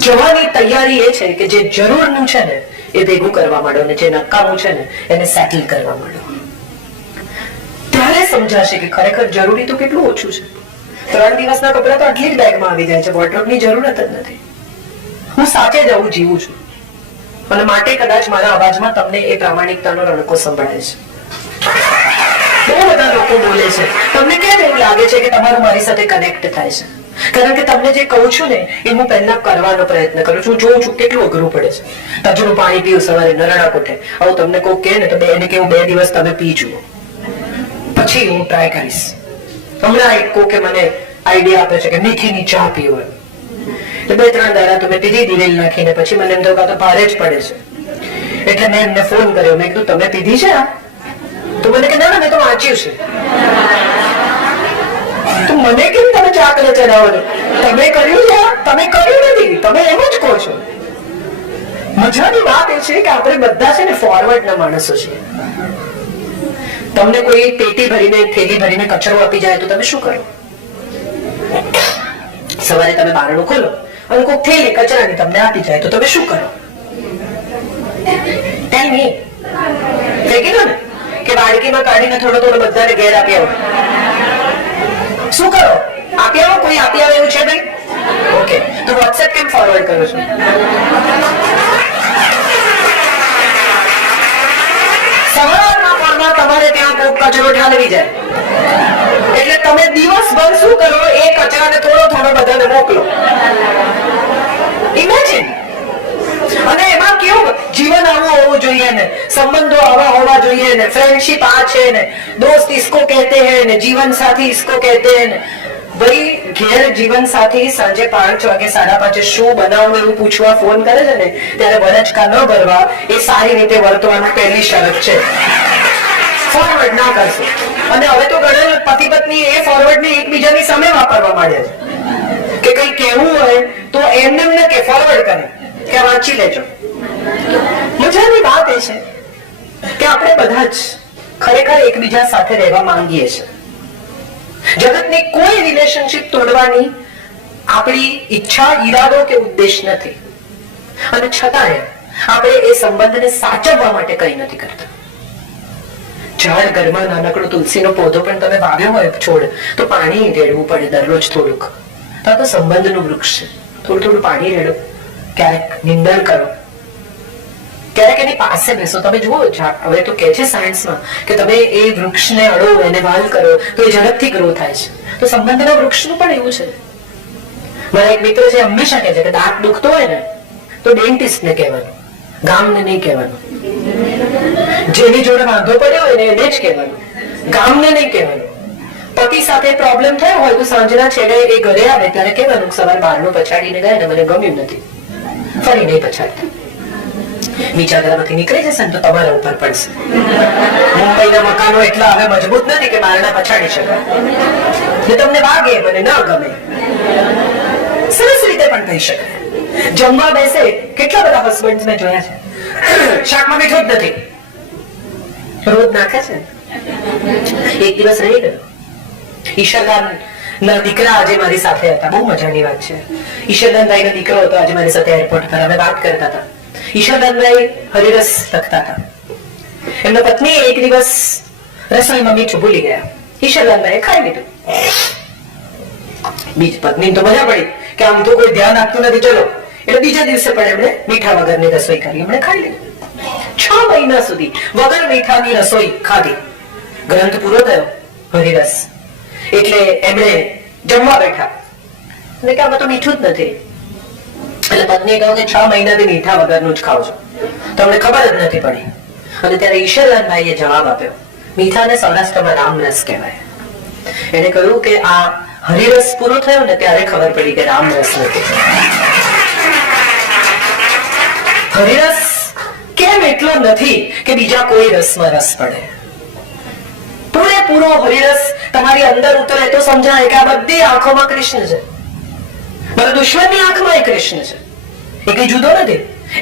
જવાની તૈયારી એ છે કે જે જરૂરનું છે ને એ ભેગું કરવા માંડો, અને જે નકામું છે ને એને સેટલ કરવા માંડો. ત્યારે સમજાશે કે ખરેખર જરૂરી તો કેટલું ઓછું છે. 3 દિવસના કપડા તો આટલી જ બેગમાં આવી જાય છે, વોર્ડરોબની જરૂરત જ નથી. હું સાથે જ આવું જીવું છું, અને માટે કદાચ મારા અવાજમાં તમને એ પ્રામાણિકતાનો રણકો સંભળાય છે. બહુ બધા લોકો બોલે છે, તમને કેમ એવું લાગે છે કે તમારું મારી સાથે કનેક્ટ થાય છે? કારણ કે તમને જે કહું છું ને એ હું પહેલા કરવાનો પ્રયત્ન કરું છું. જોઉં છું કેટલું અઘરું પડે છે. તજનું પાણી પીવું સવારે નરણા કોઠે, આવું તમને કોઈ કહે ને તો એને કેવું 2 દિવસ તમે પી જુઓ, પછી હું ટ્રાય કરીશ. હમણાં એક કોકે મને આઈડિયા આપે છે કે મીઠીની ચા પીવો, તો 2-3 દાડા તમે પીધી દિવેલ નાખીને, પછી મને એમ તો ભારે જ પડે છે. એટલે મેં એમને ફોન કર્યો, મેં કીધું તમે પીધી છે? તો મને કે ના મેં તો વાંચ્યું છે. તો મને કેમ તમે ચા કરે ચડાવો છો? તમે કર્યું છે? તમે કર્યું નથી, તમે એમ જ કહો છો. મજાની વાત એ છે કે આપણે બધા છે ને ફોરવર્ડ ના માણસો છીએ. તમને કોઈ પેટી ભરીને થેલી ભરીને કચરો આપી જાય તો તમે શું કરો? સવારે તમે બારણું ખોલો અને કોઈ થેલી કચરાની તમને આપી જાય તો તમે શું કરો? ટેલ મી. ફેંકી દો ને, કે બાળકીમાં કાઢીને થોડો થોડો બધાને ઘેર આપી આવો? શું કરો? આપી આવો? કોઈ આપી આવે એવું છે ભાઈ? ઓકે, તો વોટ્સએપ કેમ ફોરવર્ડ કરો છો? સવારના પોરમાં તમારે ત્યાં કોક કચરો ઠાલવી જાય એટલે તમે દિવસભર શું કરો? એ કચરાને થોડો થોડો બધાને મોકલો. ઇમેજિન. અને એમાં કેવું જીવન આવું હોવું જોઈએ ને, સંબંધો આવા હોવા જોઈએ ને, ફ્રેન્ડશિપ આ છે ને, દોસ્ત इसको कहते हैं ને, जीवन साथी इसको कहते हैं ને. ભાઈ ઘેર જીવન સાથી સાંજે 5 વાગે 5:30 શું બનાવવું એવું પૂછવા ફોન કરે છે ને, ત્યારે વરચકા ન ભરવા એ સારી રીતે વર્તવાની પહેલી શરત છે. ફોરવર્ડ ના કરશો. અને હવે તો ઘણા પતિ પત્ની એ ફોરવર્ડ ને એકબીજાની સામે વાપરવા માંડ્યા છે કે કઈ કહેવું હોય તો એમને ન કે ફોરવર્ડ કરે કે વાંચી લેજો. મજાની વાત એ છે કે આપણે બધા જ ખરેખર એકબીજા સાથે રહેવા માંગીએ છીએ. જગતની કોઈ રિલેશનશિપ તોડવાની આપણી ઈચ્છા, ઈરાદો કે ઉદ્દેશ નથી, અને છતાંય આપણે એ સંબંધને સાચવવા માટે કંઈ નથી કરતા. ઝાડ ઘરમાં નાનકડો તુલસીનો પૌધો પણ તમે વાવ્યો હોય છોડ, તો પાણી રેડવું પડે દરરોજ થોડુંક. તો સંબંધનું વૃક્ષ છે, થોડું થોડું પાણી રેડો, ક્યારેક નિંદણ કરો, ક્યારેક એની પાસે બેસો. તમે જુઓ, હવે તો કે છે સાયન્સમાં કે તમે એ વૃક્ષને અડો, એને વાલ કરો તો એ ઝડપથી ગ્રો થાય છે. તો સંબંધના વૃક્ષનું પણ એવું છે. મારા એક મિત્ર છે હંમેશા કહે છે કે દાંત દુખતો હોય ને તો ડેન્ટિસ્ટને કહેવાનું, ગામને નહીં કહેવાનું. જેની જોડે વાંધો પડ્યો હોય ને એને જ કહેવાનું, ગામને નહીં કહેવાનું. પતિ સાથે પ્રોબ્લેમ થયો હોય તો સાંજના છેડે એ ઘરે આવે ત્યારે કહેવાનું સવાર બહારનું પછાડીને ગયા ને મને ગમ્યું નથી, ફરી નહીં પછાડતા. વિચારણામાંથી નીકળી જશે ને તો તમારા ઉપર પડશે. મુંબઈના મકાનો એટલા હવે મજબૂત નથી કે બારણા પછાડી શકાય. જે તમને વાગે મને ન ગમે, સરસ રીતે પણ કહી શકાય. જમવા બેસે, કેટલા બધા હસબન્ડ મેં જોયા છે શાકમાં મીઠું જ નથી, રોજ નાખે છે. એક દિવસ રહી ગયો. ઈશ્વરદાન ના દીકરા આજે મારી સાથે હતા. બહુ મજાની વાત છે. ઈશ્વરદાનભાઈ નો દીકરો હતો આજે મારી સાથે એરપોર્ટ પર. અમે વાત કરતા હતા. ઈશ્વરદાનભાઈ હરિરસ લખતા હતા. એમના પત્ની એક દિવસ રસોઈમાં મીઠું ભૂલી ગયા. ઈશ્વરદાનભાઈ ખાઈ લીધું. બીજી પત્ની તો મજા પડી કે આમ તો કોઈ ધ્યાન આપતું નથી, ચલો. એટલે બીજા દિવસે પણ એમણે મીઠા વગરની રસોઈ કરી, એમણે ખાઈ લીધું. 6 મહિના સુધી વગર મીઠાની રસોઈ ખાધી. ગ્રંથ પૂરો થયો હરિરસ એટલે એમણે જમવા બેઠા અને કે આમાં તો મીઠું જ નથી. એટલે પત્નીએ કહ્યું કે 6 મહિનાથી મીઠા વગરનું જ ખાવ છો, તમને ખબર જ નથી પડી. અને ત્યારે ઈશ્વરદાનભાઈએ જવાબ આપ્યો, મીઠાને સૌરાષ્ટ્રમાં રામરસ કહેવાય. એને કહ્યું કે આ હરિરસ પૂરો થયો ને ત્યારે ખબર પડી કે રામરસ નથી. હરિરસ કેમ એટલો નથી કે બીજા કોઈ રસમાં રસ પડે. પૂરેપૂરો હરિરસ તમારી અંદર ઉતરે તો સમજાય કે આ બધી આંખોમાં કૃષ્ણ છે. મારા દુશ્મનની આંખમાં એ કૃષ્ણ છે, એ કઈ જુદો નથી.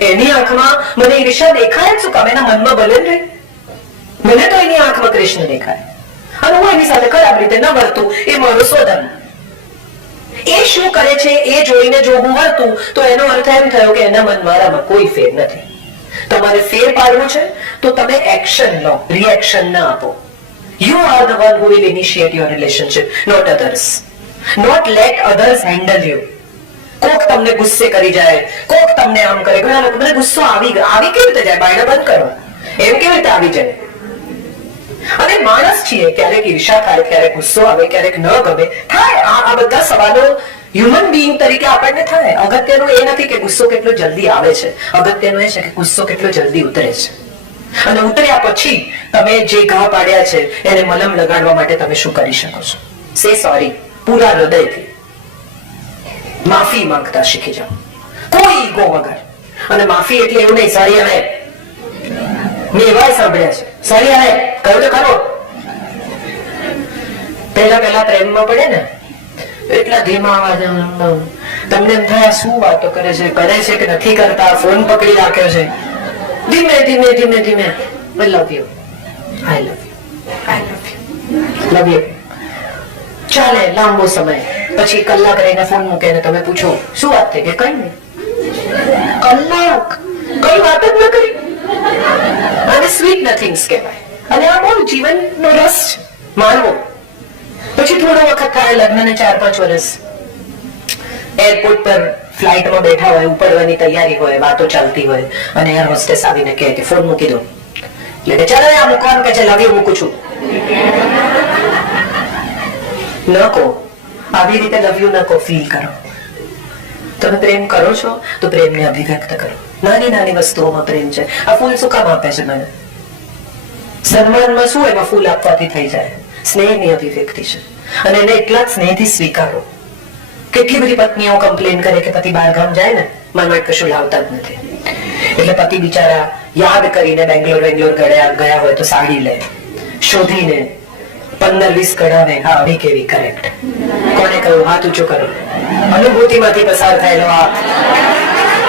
એની આંખમાં મને ઈર્ષા દેખાય જ શું કામ? એના મનમાં ભલે જ રહી, મને તો એની આંખમાં કૃષ્ણ દેખાય અને હું એની સાથે ખરાબ રીતે ન વર્તું એ મારો સ્વધર્મ. એ શું કરે છે એ જોઈને જો હું વર્તું તો એનો અર્થ એમ થયો કે એના મન મારામાં કોઈ ફેર નથી. તમારે ફેર પાડવું છે તો તમે એક્શન લો, રિએક્શન ના આપો. You are the one who will initiate your relationship, not others. Not let others handle you. કોક તમને ગુસ્સે કરી જાય, કોક તમને આમ કરે. ઘણા લોકો મને ગુસ્સો આવી કેવી રીતે જાય? બાયણા બંધ કરો. એમ કેવી રીતે આવી જાય? અને માણસ છીએ, ક્યારેક ઈર્ષા થાય, ક્યારેક ગુસ્સો આવે, ક્યારેક ન ગમે, થાય. આ બધા સવાલો હ્યુમન બીઈંગ તરીકે આપણને થાય. અગત્યનું એ નથી કે ગુસ્સો કેટલો જલ્દી આવે છે, અગત્યનું એ છે કે ગુસ્સો કેટલો જલ્દી ઉતરે છે. અને ઉતર્યા પછી તમે જે ઘા પાડ્યા છે એને મલમ લગાડવા માટે તમે શું કરી શકો છો? સે સોરી, પૂરા હૃદયથી માફી માંગતા શીખી જાઓ, કોઈ ઈગો વગર. અને માફી એટલે એવું નહીં સારી આવે, મેં એવા સાંભળ્યા છે, સારી આવે કહ્યું તો ખરો. પહેલા પ્રેમમાં પડે ને એટલા ધીમા અવાજ, તમને એમ થાય શું વાતો કરે છે કે નથી કરતા, ફોન પકડી રાખ્યો છે. ધીમે ધીમે I love you, I love you, I love you, love you. ચાલે લાંબો સમય, પછી કલાક રહીને ફોન મૂકે ને તમે પૂછો શું વાત થઈ? કે કઈ નહીં. કલાક કઈ વાત જ ન કરી. અને સ્વીટ નથિંગ્સ કહેવાય. અને આ બહુ જીવનનો રસ છે, માનવો. પછી થોડો વખત થાય, લગ્નને 4-5 વર્ષ, એરપોર્ટ પર ફ્લાઇટમાં બેઠા હોય, ઉપડવાની તૈયારી હોય, વાતો ચાલતી હોય, અને એર હોસ્ટેસ આવીને કહે કે ફોન મૂકી દો. એટલે ચાલો આ મૂકવાનું કે છે, લવ યુ મૂકું છું. ન કહો આવી રીતે, લવ યુ ન કહો, ફીલ કરો. તમે પ્રેમ કરો છો તો પ્રેમને અભિવ્યક્ત કરો. નાની નાની વસ્તુઓમાં પ્રેમ છે. આ ફૂલ શું કામ આપે છે મને? સન્માનમાં શું એમાં ફૂલ આપવાથી થઈ જાય? સ્નેહની અભિવ્યક્તિ છે. અને એને એટલા જ સ્નેહથી સ્વીકારો. કેટલી બધી પત્નીઓ કમ્પ્લેન કરે કે પતિ બહાર ગામ જાય ને મને કશું લાવતા જ નથી, એટલે પતિ બિચારા યાદ કરીને બેંગ્લોર ગયા હોય તો સાડી લે, શોધીને 15-20 કઢાવે. હા, આવી કેવી કરેક્ટ. કોને કહ્યું? હાથ ઊંચો કરો. અનુભૂતિમાંથી પસાર થયેલો આ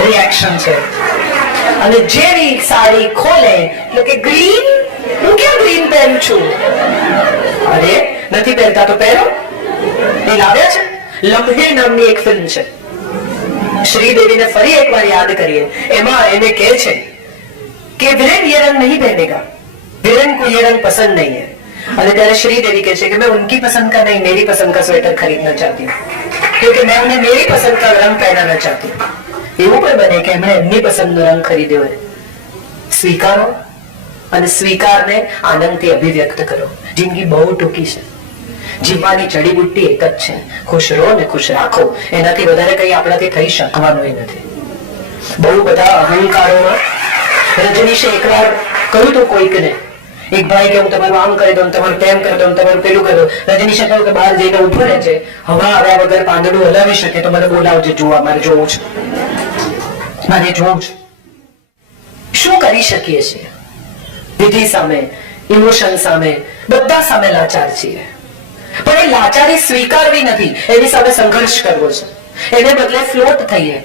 રિએક્શન છે. અને જેવી સાડી ખોલે એટલે કે ગ્રીન, હું ક્યાં ગ્રીન પહેરું છું? અરે નથી પહેરતા તો પહેરો. એ લાવ્યા છે. લમ્હે નામની એક ફિલ્મ છે, શ્રીદેવીને ફરી એકવાર યાદ કરીએ. એમાં એને કહે છે કે वीरेन ये रंग नहीं पहनेगा, वीरेन को ये रंग पसंद नहीं है. અને ત્યારે શ્રીદેવી કહે છે કે मैं उनकी पसंद का नहीं मेरी पसंद का स्वेटर खरीदना चाहती हूँ, क्योंकि मैं उन्हें मेरी पसंद का रंग पहनाना चाहती हूँ. એવું પણ બને કે એમણે એમની પસંદનો રંગ ખરીદ્યો હોય. સ્વીકારો અને સ્વીકારને આનંદથી અભિવ્યક્ત કરો. જિંદગી બહુ ટૂંકી છે. જીવવાની જડીબુટ્ટી એક જ છે, ખુશ રહો ને ખુશ રાખો. એનાથી વધારે કઈ આપણાથી થઈ શકવાનું નથી. બહુ બધા અહંકારોમાં રજનીશે એકવાર કહ્યું તો કોઈકને, એક ભાઈ કે હું તમારું આમ કરી દઉં, તમારું તેમ કરી દઉં, તમારું પેલું કરી દઉં. રજનીશે કહ્યું કે બહાર જઈને ઉભો રહે છે, હવા આવ્યા વગર પાંદડું હલાવી શકે તો મને બોલાવજે, જોવા મારે જોવું છે, મારે જોવું છે. શું કરી શકીએ છીએ? વિધિ સામે, ઇમોશન સામે, બધા સામે લાચાર છીએ. પણ એ લાચારી સ્વીકારવી નથી, એની સામે સંઘર્ષ કરવો છે. એને બદલે ફ્લોટ થઈએ,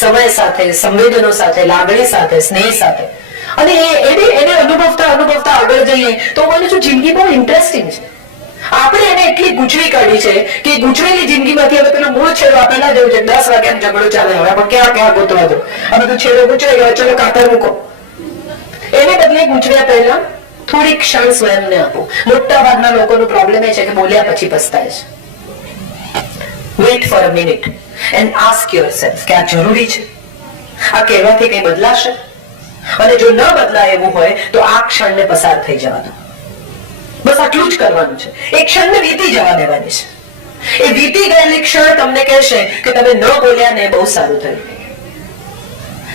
સમય સાથે, સંવેદનો સાથે, લાગણી સાથે, સ્નેહ સાથે. અને એને અનુભવતા આગળ જઈએ તો મને શું જિંદગી બહુ ઇન્ટરેસ્ટિંગ છે. આપણે એને એટલી ગૂંચવી કાઢી છે કે ગૂંચવેલી જિંદગીમાંથી હવે પેલો મૂળ છેડો આપેલા જેવું છે. 10 વાગ્યાનો ઝઘડો ચાલે, હવે પણ ક્યાં ગોતવા દો. આ બધું છેડો ગૂંચવાઈ ગયો, ચલો કાતર મૂકો. એને બદલે ગૂંચવ્યા પહેલા થોડી ક્ષણ સ્વયંને આપો. મોટા ભાગના લોકોનો પ્રોબ્લેમ એ છે કે બોલ્યા પછી પસ્તાય છે. Weight for a minute and ask yourself કે આ જરૂરી છે? આ કહેવાથી કઈ બદલાશે? અને જો ન બદલાય એવું હોય તો આ ક્ષણને પસાર થઈ જવા દો. બસ આટલું જ કરવાનું છે. એ ક્ષણને વીતી જવા દેવાની છે. એ વીતી ગયેલી ક્ષણ તમને કહેશે કે તમે ન બોલ્યા ને બહુ સારું થયું.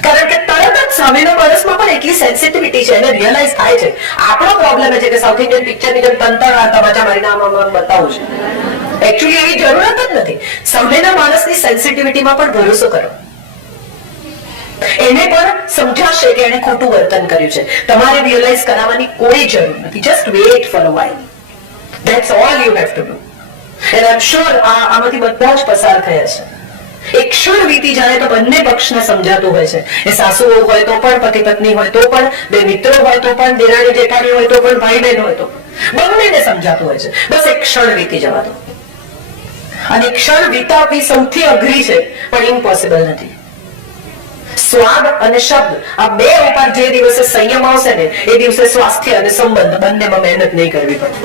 કારણ કે તરત જ સામેનો માણસમાં પણ એટલી સેન્સિટિવિટી છે, એને રિયલાઇઝ થાય છે. આપણો પ્રોબ્લેમ એ છે કે સાઉથ ઇન્ડિયન પિક્ચરની જેમ તંતર તમાચા મારીને આમ બતાવું છે. એકચ્યુઅલી એવી જરૂરત જ નથી. સામેના માણસની સેન્સિટિવિટીમાં પણ ભરોસો કરો. એને પણ સમજાશે કે એને ખોટું વર્તન કર્યું છે. તમારે રિયલાઇઝ કરાવવાની કોઈ જરૂર નથી. Just weight for a while. That's all you have to do. And I'm sure આમાંથી બધા જ પસાર થયા છે. એક ક્ષણ વીતી જાય તો બંને પક્ષને સમજાતું હોય છે. એ સાસુ હોય તો પણ, પતિ પત્ની હોય તો પણ, બે મિત્રો હોય તો પણ, દેરાણી જેઠાણી હોય તો પણ, ભાઈ બહેન હોય તો બંનેને સમજાતું હોય છે. બસ એક ક્ષણ વીતી જવા દો. અને ક્ષણ વિતાવવી સૌથી અઘરી છે, પણ ઇમ્પોસિબલ નથી. સ્વાદ અને શબ્દ આ બે ઉપર જે દિવસે સંયમ આવશે ને, એ દિવસે સ્વાસ્થ્ય અને સંબંધ બંનેમાં મહેનત નહીં કરવી પડે.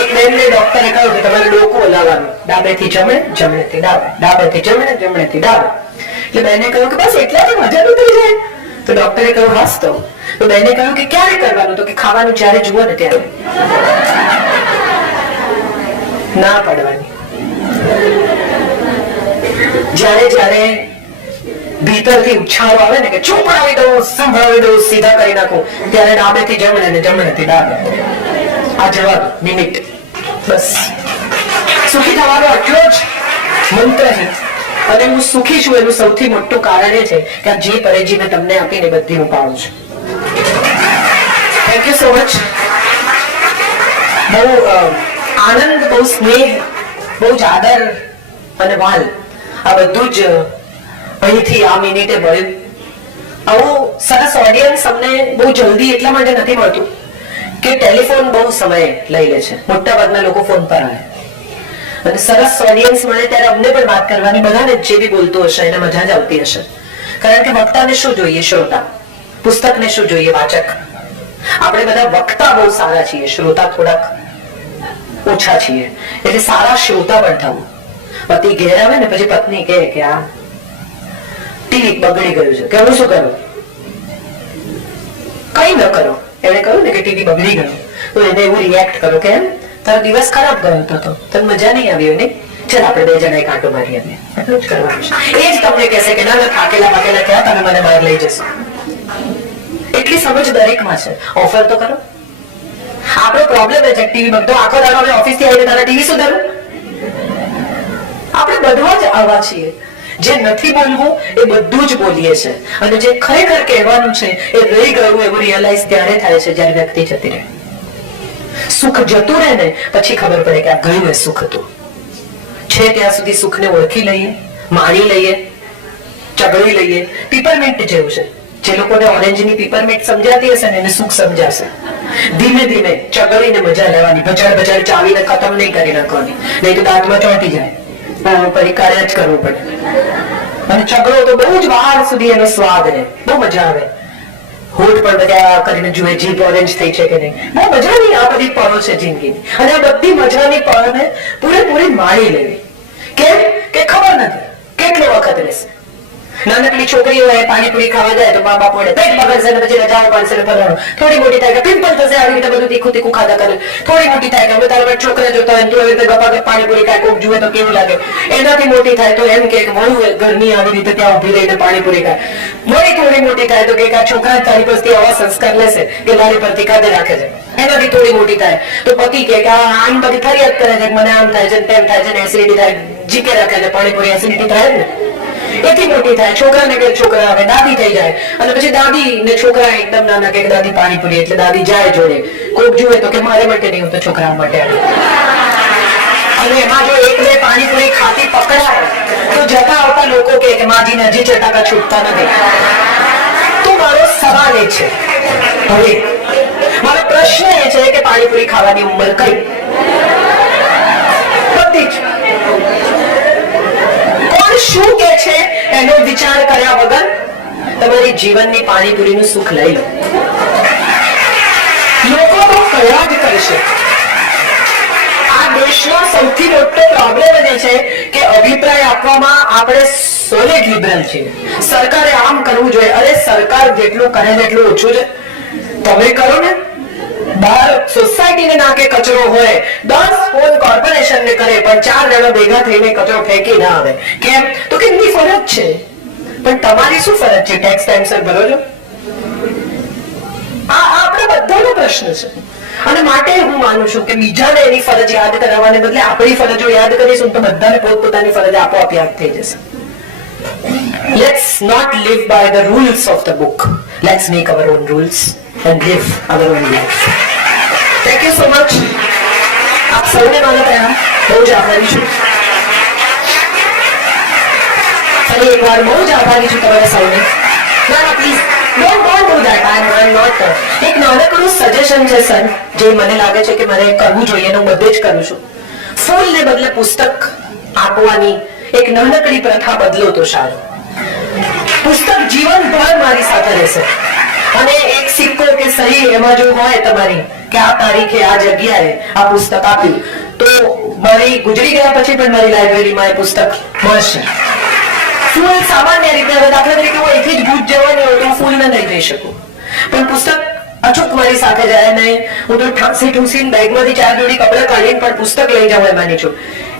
એક બેનને ડોક્ટરે કહ્યું કે તમારે ડોકું હલાવવાનું, ડાબેથી જમણે, જમણેથી ડાબે, ડાબેથી જમણે, જમણેથી ડાબે. એટલે બેને કહ્યું કે બસ એટલાથી મજા ઉતરી જાય. તો ડોક્ટરે કહ્યું હાસ તો બેને કહ્યું કે ક્યારે કરવાનું? તો કે ખાવાનું જ્યારે જુઓ ને ત્યારે. ના પાડવાની. જ્યારે જ્યારે ભીતરથી ઉછાળો આવે ને કે ચોપડાવી દઉં, સંભળાવી દઉં, સીધા કરી નાખું, ત્યારે ડાબેથી જમણે ને જમણેથી ડાબે. આ જવાબ નિમિત્ત. બસ સુખી થવાનો આટલો જ મંત્ર છે. અને હું સુખી છું એનું સૌથી મોટું કારણ એ છે કે આ જે પરેજી મેં તમને આપીને બધી હું પાડું છું. Thank you so much. બહુ આનંદ, બહુ સ્નેહ, બહુ જ આદર અને વાલ, આ બધું જ અહીંથી આ મિનિટે મળ્યું. આવું સરસ ઓડિયન્સ અમને બહુ જલ્દી એટલા માટે નથી મળતું કે ટેલિફોન બહુ સમય લઈ લે છે. મોટા ભાગના લોકો ફોન પર આવે અને સરસ ઓડિયન્સ મળે ત્યારે અમને પણ વાત કરવાની, બધાને જે બી બોલતું હશે એને મજા જ આવતી હશે. કારણ કે વક્તાને શું જોઈએ? શ્રોતા. પુસ્તકને શું જોઈએ? વાચક. આપણે બધા વક્તા બહુ સારા છીએ, શ્રોતા થોડાક ઓછા છીએ. એટલે સારા શ્રોતા પણ થવું. પતિ ઘેર આવે ને પછી પત્ની કહે કે આ ટીવી બગડી ગયું છે, કે હું શું કરું? કઈ ન કરો. એમણે કહ્યું ને કે ટીવી બગડી ગયું, તો એને એવું રિએક્ટ કરો કે તારો દિવસ ખરાબ ગયો હતો, તને મજા નહીં આવી હોય ને, ચાલ આપણે બે જણા કાંટો મારી આવીએ. એટલું જ કરવાનું છે. એ જ તમને કહેશે કે ના ના થાકેલા પાકેલા ક્યાં તમે મને બહાર લઈ જશો. એટલી સમજ દરેકમાં છે. ઓફર તો કરો. આપણો પ્રોબ્લેમ એ છે ટીવી બગડો, આખો દાડો અમે ઓફિસ થી આવીને તારા ટીવી સુધારું. આપણે બધા જ આવા છીએ. જે નથી બોલવું એ બધું જ બોલીએ છે, અને જે ખરેખર કહેવાનું છે એ રહી ગયું એવું રિયલાઇઝ ત્યારે થાય છે જ્યારે વ્યક્તિ જતી રહે. સુખ જતું રહે ને પછી ખબર પડે કે આ ગયું એ સુખ હતું. છે ત્યાં સુધી સુખને ઓળખી લઈએ, માણી લઈએ, ચગડી લઈએ. પીપરમેન્ટ જેવું છે. જે લોકોને ઓરેન્જની પીપરમેન્ટ સમજાતી હશે ને એને સુખ સમજાશે. ધીમે ધીમે ચગડીને મજા લેવાની, બજાર બજાર ચાવીને ખતમ નહીં કરી નાખવાની, નહીં તો દાંતમાં ચોંટી જાય. પરિકારે જ કરવું પડે. અને ચગડો તો બહુ જ વાર સુધી એનો સ્વાદ રહે, બહુ મજા આવે. હોઠ પણ બધા કરીને જુએ જીભ ઓરેન્જ થઈ છે કે નહીં. બહુ મજાની આ બધી પળો છે જિંદગીની, અને આ બધી મજાની પળોને પૂરેપૂરી માણી લેવી. કેમ કે ખબર નથી કેટલો વખત રહેશે. નાનકડી છોકરી હોય પાણીપુરી ખાવા જાય તો મા બાપ વડે પેટ બગડશે ને પછી રજાઓ પાડશે ને ફરવાનું. થોડી મોટી થાય કે પિમ્પલ થશે, આવી રીતે બધું તીખું તીખું ખાધા કરે. થોડી મોટી થાય કે હવે તારા છોકરા જોતા હોય તું આવી રીતે ગપાગપ પાણીપુરી ખાય, કોક જુએ તો કેવું લાગે. એનાથી મોટી થાય તો એમ કે વહુ ઘરની આવી રીતે ત્યાં ઉભી રહીને પાણીપુરી ખાય. થોડી મોટી થાય તો કે આ છોકરા તારી પરથી આવા સંસ્કાર લેશે કે તારી પરથી કાઢે રાખે છે. એનાથી થોડી મોટી થાય તો પતિ કે આમ બધી ફરિયાદ કરે છે, મને આમ થાય છે, તેમ થાય છે, એસિડિટી થાય, જીકે રાખે છે પાણીપુરી, એસિડિટી થાય ને. એથી મોટી થાય છોકરાને કે છોકરા હવે દાદી થઈ જાય, અને પછી દાદી ને છોકરા એકદમ નાના કે દાદી પાણીપુરી, એટલે દાદી જાય જોડે. કોક જુએ તો કે મારે માટે નહીં, હું તો છોકરા માટે આવી. અને એમાં જો એક બે પાણીપુરી ખાતી પકડાય તો જતા આવતા લોકો કે માજી હજી ચટાકા છૂટતા નથી. તો મારો સવાલ એ છે, હવે મારો પ્રશ્ન એ છે કે પાણીપુરી ખાવાની ઉંમર કઈ? બધી જ. શું કે છે એનો વિચાર કર્યા વગર તમારી જીવનની પાણીપુરીનું સુખ લઈ લો. લોકો તો કયા જ કરશે. આ દેશનો સૌથી મોટો પ્રોબ્લેમ એ છે કે અભિપ્રાય આપવામાં આપણે સોલિડ લિબરલ છીએ. સરકારે આમ કરવું જોઈએ. અરે સરકાર જેટલું કરે એટલું ઓછું છે. તમે કરો ને. બહાર સોસાયટીને નાકે કચરો હોય, 10 ફોન કોર્પોરેશન ને કરે, પણ 4 જણા ભેગા થઈને કચરો ફેંકી ના આવે. કેમ? તો કે એમની ફરજ છે. પણ તમારી શું ફરજ છે? ટેક્સ ટાઈમસર ભરો છો? આ આપણે બધાનો પ્રશ્ન છે. અને માટે હું માનું છું કે બીજાને એની ફરજ યાદ કરાવવાને બદલે આપણી ફરજો યાદ કરીશું તો બધાને પોતપોતાની ફરજ આપોઆપ યાદ થઈ જશે. Let's not live by the rules of the book. Let's make our own rules and live our own life. Thank you so much. આપ સૌને મારા પ્રણામ. બહુ જ આભારી છું. ફરી એકવાર બહુ જ આભારી છું તમારા સૌને. ના ના please don't do that. I'm not. એક નાનકડું સજેશન છે સર, જે મને લાગે છે કે મારે કરવું જોઈએ, હું બધે જ કરું છું. ફૂલ ને બદલે પુસ્તક આપવાની એક નાનકડી પ્રથા બદલો તો સારું. પુસ્તક જીવનભર મારી સાથે રહેશે. અને એક સિક્કો કે સહી એમાં જો હોય તમારી કે આ તારીખે આ જગ્યાએ આ પુસ્તક આપ્યું, તો મારી ગુજરી ગયા પછી પણ મારી લાઇબ્રેરીમાં એ પુસ્તક મળશે. ફૂલ સામાન્ય રીતે, હવે દાખલા તરીકે હું અહીંથી જ ભૂત જવાની હોય તો હું ફૂલ ન લઈ જઈ શકું, પણ પુસ્તક અચૂક મારી સાથે જાય. નહીં હું તો ઠાંસી ઠૂંસીને બેગમાંથી 4 જોડી કપડાં કાઢીને પણ પુસ્તક લઈ જાઉં એમાંની છું.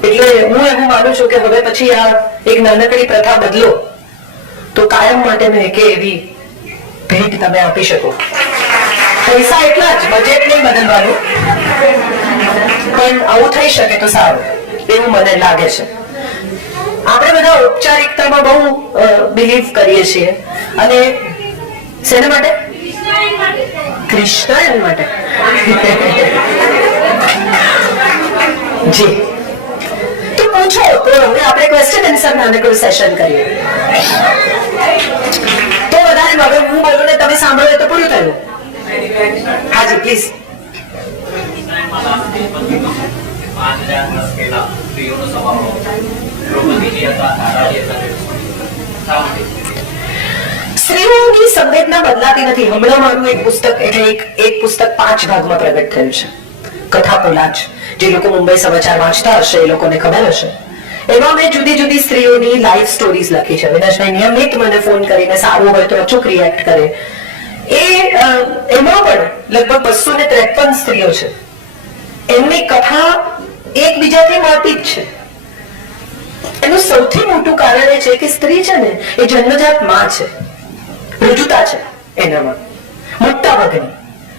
એટલે હું એવું માનું છું કે હવે પછી આ એક નાનકડી પ્રથા બદલો તો કાયમ માટે મેં કે એવી ભેટ તમે આપી શકો. પૈસા એટલા જ, બજેટ નહીં બદલવાનું, પણ આવું થઈ શકે તો સારું એવું મને લાગે છે. આપણે બધા ઔપચારિકતામાં બહુ બિલીવ કરીએ છીએ. અને શેના માટે? કૃષ્ણ માટે. જી, તો પૂછો. તો હવે આપણે ક્વેશ્ચન આન્સર નાનકડું સેશન કરીએ. તો વધારે હવે હું બોલું ને તમે સાંભળો તો પૂરું થયું. હાજી પ્લીઝ. સ્ત્રીઓની સંવેદના બદલાતી નથી. હમણાં મારું એક પુસ્તક એટલે એક પુસ્તક 5 ભાગમાં પ્રગટ થયું છે, કથા કોલાજ. જે લોકો મુંબઈ સમાચાર વાંચતા હશે એ લોકોને ખબર હશે. એમાં મેં જુદી જુદી સ્ત્રીઓની લાઈફ સ્ટોરીઝ લખી છે. વિનાશભાઈ નિયમિત મને ફોન કરીને સારું હોય તો અચૂક રિએક્ટ કરે. એમાં પણ લગભગ 253 સ્ત્રીઓ છે. એમની કથા એકબીજાથી મળતી જ છે. એનું સૌથી મોટું કારણ એ છે કે સ્ત્રી છે ને એ જન્મજાત માં છે, રુજુતા છે એનામાં મોટા ભાગની.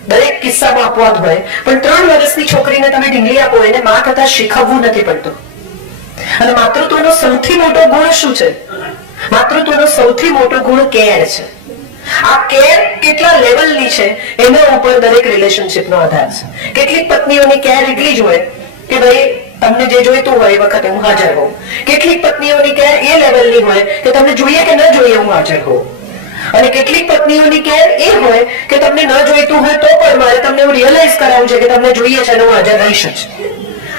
દરેક કિસ્સામાં અપવાદ હોય, પણ 3 વર્ષની છોકરીને તમે ઢીંગલી આપો એને માં કરતા શીખવવું નથી પડતું. અને માતૃત્વનો સૌથી મોટો ગુણ શું છે? માતૃત્વનો સૌથી મોટો ગુણ કેર છે. આ કેર કેટલા લેવલની છે એના ઉપર દરેક રિલેશનશિપનો આધાર છે. કેટલીક પત્નીઓની કેર એટલી જ હોય કે ભાઈ તમને જે જોઈતું હોય એ વખતે હું હાજર હોઉં. કેટલીક પત્નીઓની કેર એ લેવલની હોય કે તમને જોઈએ કે ન જોઈએ હું હાજર હોઉં. અને કેટલીક પત્નીઓની કેર એ હોય કે તમને ન જોઈતું હોય તો પણ મારે તમને એવું રિયલાઇઝ કરાવવું છે કે તમને જોઈએ છે અને હું હાજર રહીશ જ.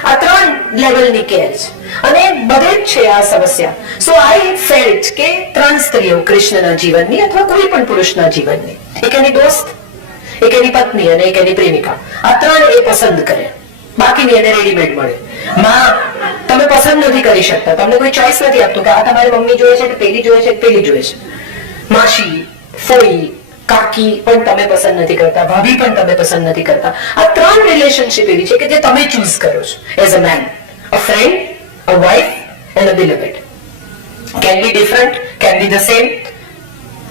આ 3 લેવલની કેર છે અને બધે જ છે આ સમસ્યા. સો આઈ ફેલ્ટ કે 3 સ્ત્રીઓ કૃષ્ણના જીવનની અથવા કોઈ પણ પુરુષના જીવનની, એક એની દોસ્ત, એક એની પત્ની અને એક એની પ્રેમિકા, આ 3 એ પસંદ કરે. બાકીની એને રેડીમેડ મળે. માં તમે પસંદ નથી કરી શકતા, તમને કોઈ ચોઈસ નથી આપતું કે આ તમારી મમ્મી જોઈએ છે કે પેલી જોઈએ છે કે પેલી જોઈએ છે. માસી, ફોઈ, કાકી પણ તમે પસંદ નથી કરતા, ભાભી પણ તમે પસંદ નથી કરતા. આ 3 રિલેશનશિપ એવી છે કે જે તમે ચૂઝ કરો છો as a man, a friend, a wife and a beloved. Can be different, can be the same.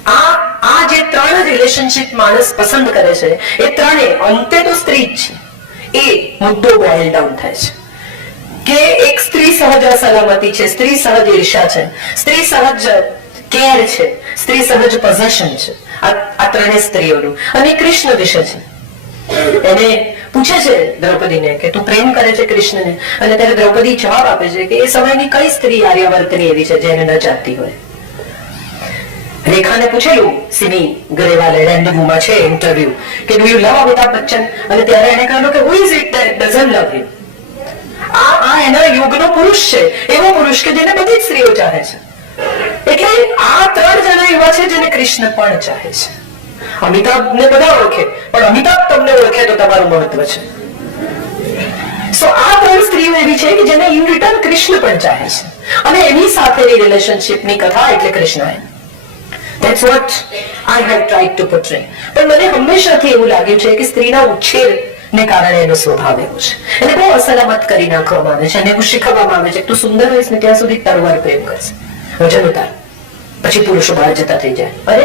આ જે 3 રિલેશનશિપ માણસ પસંદ કરે છે એ 3 અંતે તો સ્ત્રી જ છે. એ મુદ્દો બોઇલ ડાઉન થાય છે કે એક સ્ત્રી સહજ અસલામતી છે, સ્ત્રી સહજ ઈર્ષા છે, સ્ત્રી સહજ કેર છે, સ્ત્રી સહજ પોઝેશન છે. આ 3 સ્ત્રીઓનું. અને કૃષ્ણ વિશે છે. એને પૂછે છે દ્રૌપદીને કે તું પ્રેમ કરે છે કૃષ્ણને, અને ત્યારે દ્રૌપદી જવાબ આપે છે કે એ સમયની કઈ સ્ત્રી આર્યાવર્તની એવી છે જેને ન જાણતી હોય. રેખાને પૂછેલું સિમી ગ્રેવાલે રેન્ડવૂમાં છે ઇન્ટરવ્યુ કે do you love Amitabh Bachchan, અને ત્યારે એને કહ્યું કે who is it that doesn't love him. આ એના યુગનો પુરુષ છે, એવો પુરુષ કે જેને બધી જ સ્ત્રીઓ ચાહે છે. એટલે આ 3 જણા એવા છે જેને કૃષ્ણ પણ ચાહે છે. અમિતાભને બધા ઓળખે, પણ અમિતાભ તમને ઓળખે તો તમારું મહત્વ છે. સો આ 3 સ્ત્રીઓ એવી છે કે જેને ઇન રિટર્ન કૃષ્ણ પણ ચાહે છે. અને એની સાથેની રિલેશનશિપની કથા એટલે Krishna. That's what I have tried to portray. પણ મને હંમેશાથી એવું લાગ્યું છે કે સ્ત્રીના ઉછેરને કારણે એનો સ્વભાવ એવો છે. એને બહુ અસલામત કરી નાખવામાં આવે છે અને એવું શીખવવામાં આવે છે કે તું સુંદર હોઈશ ને ત્યાં સુધી તારો પ્રેમ કરશે, વજન ઉતાર, પછી પુરુષો બહાર જતા થઈ જાય. અરે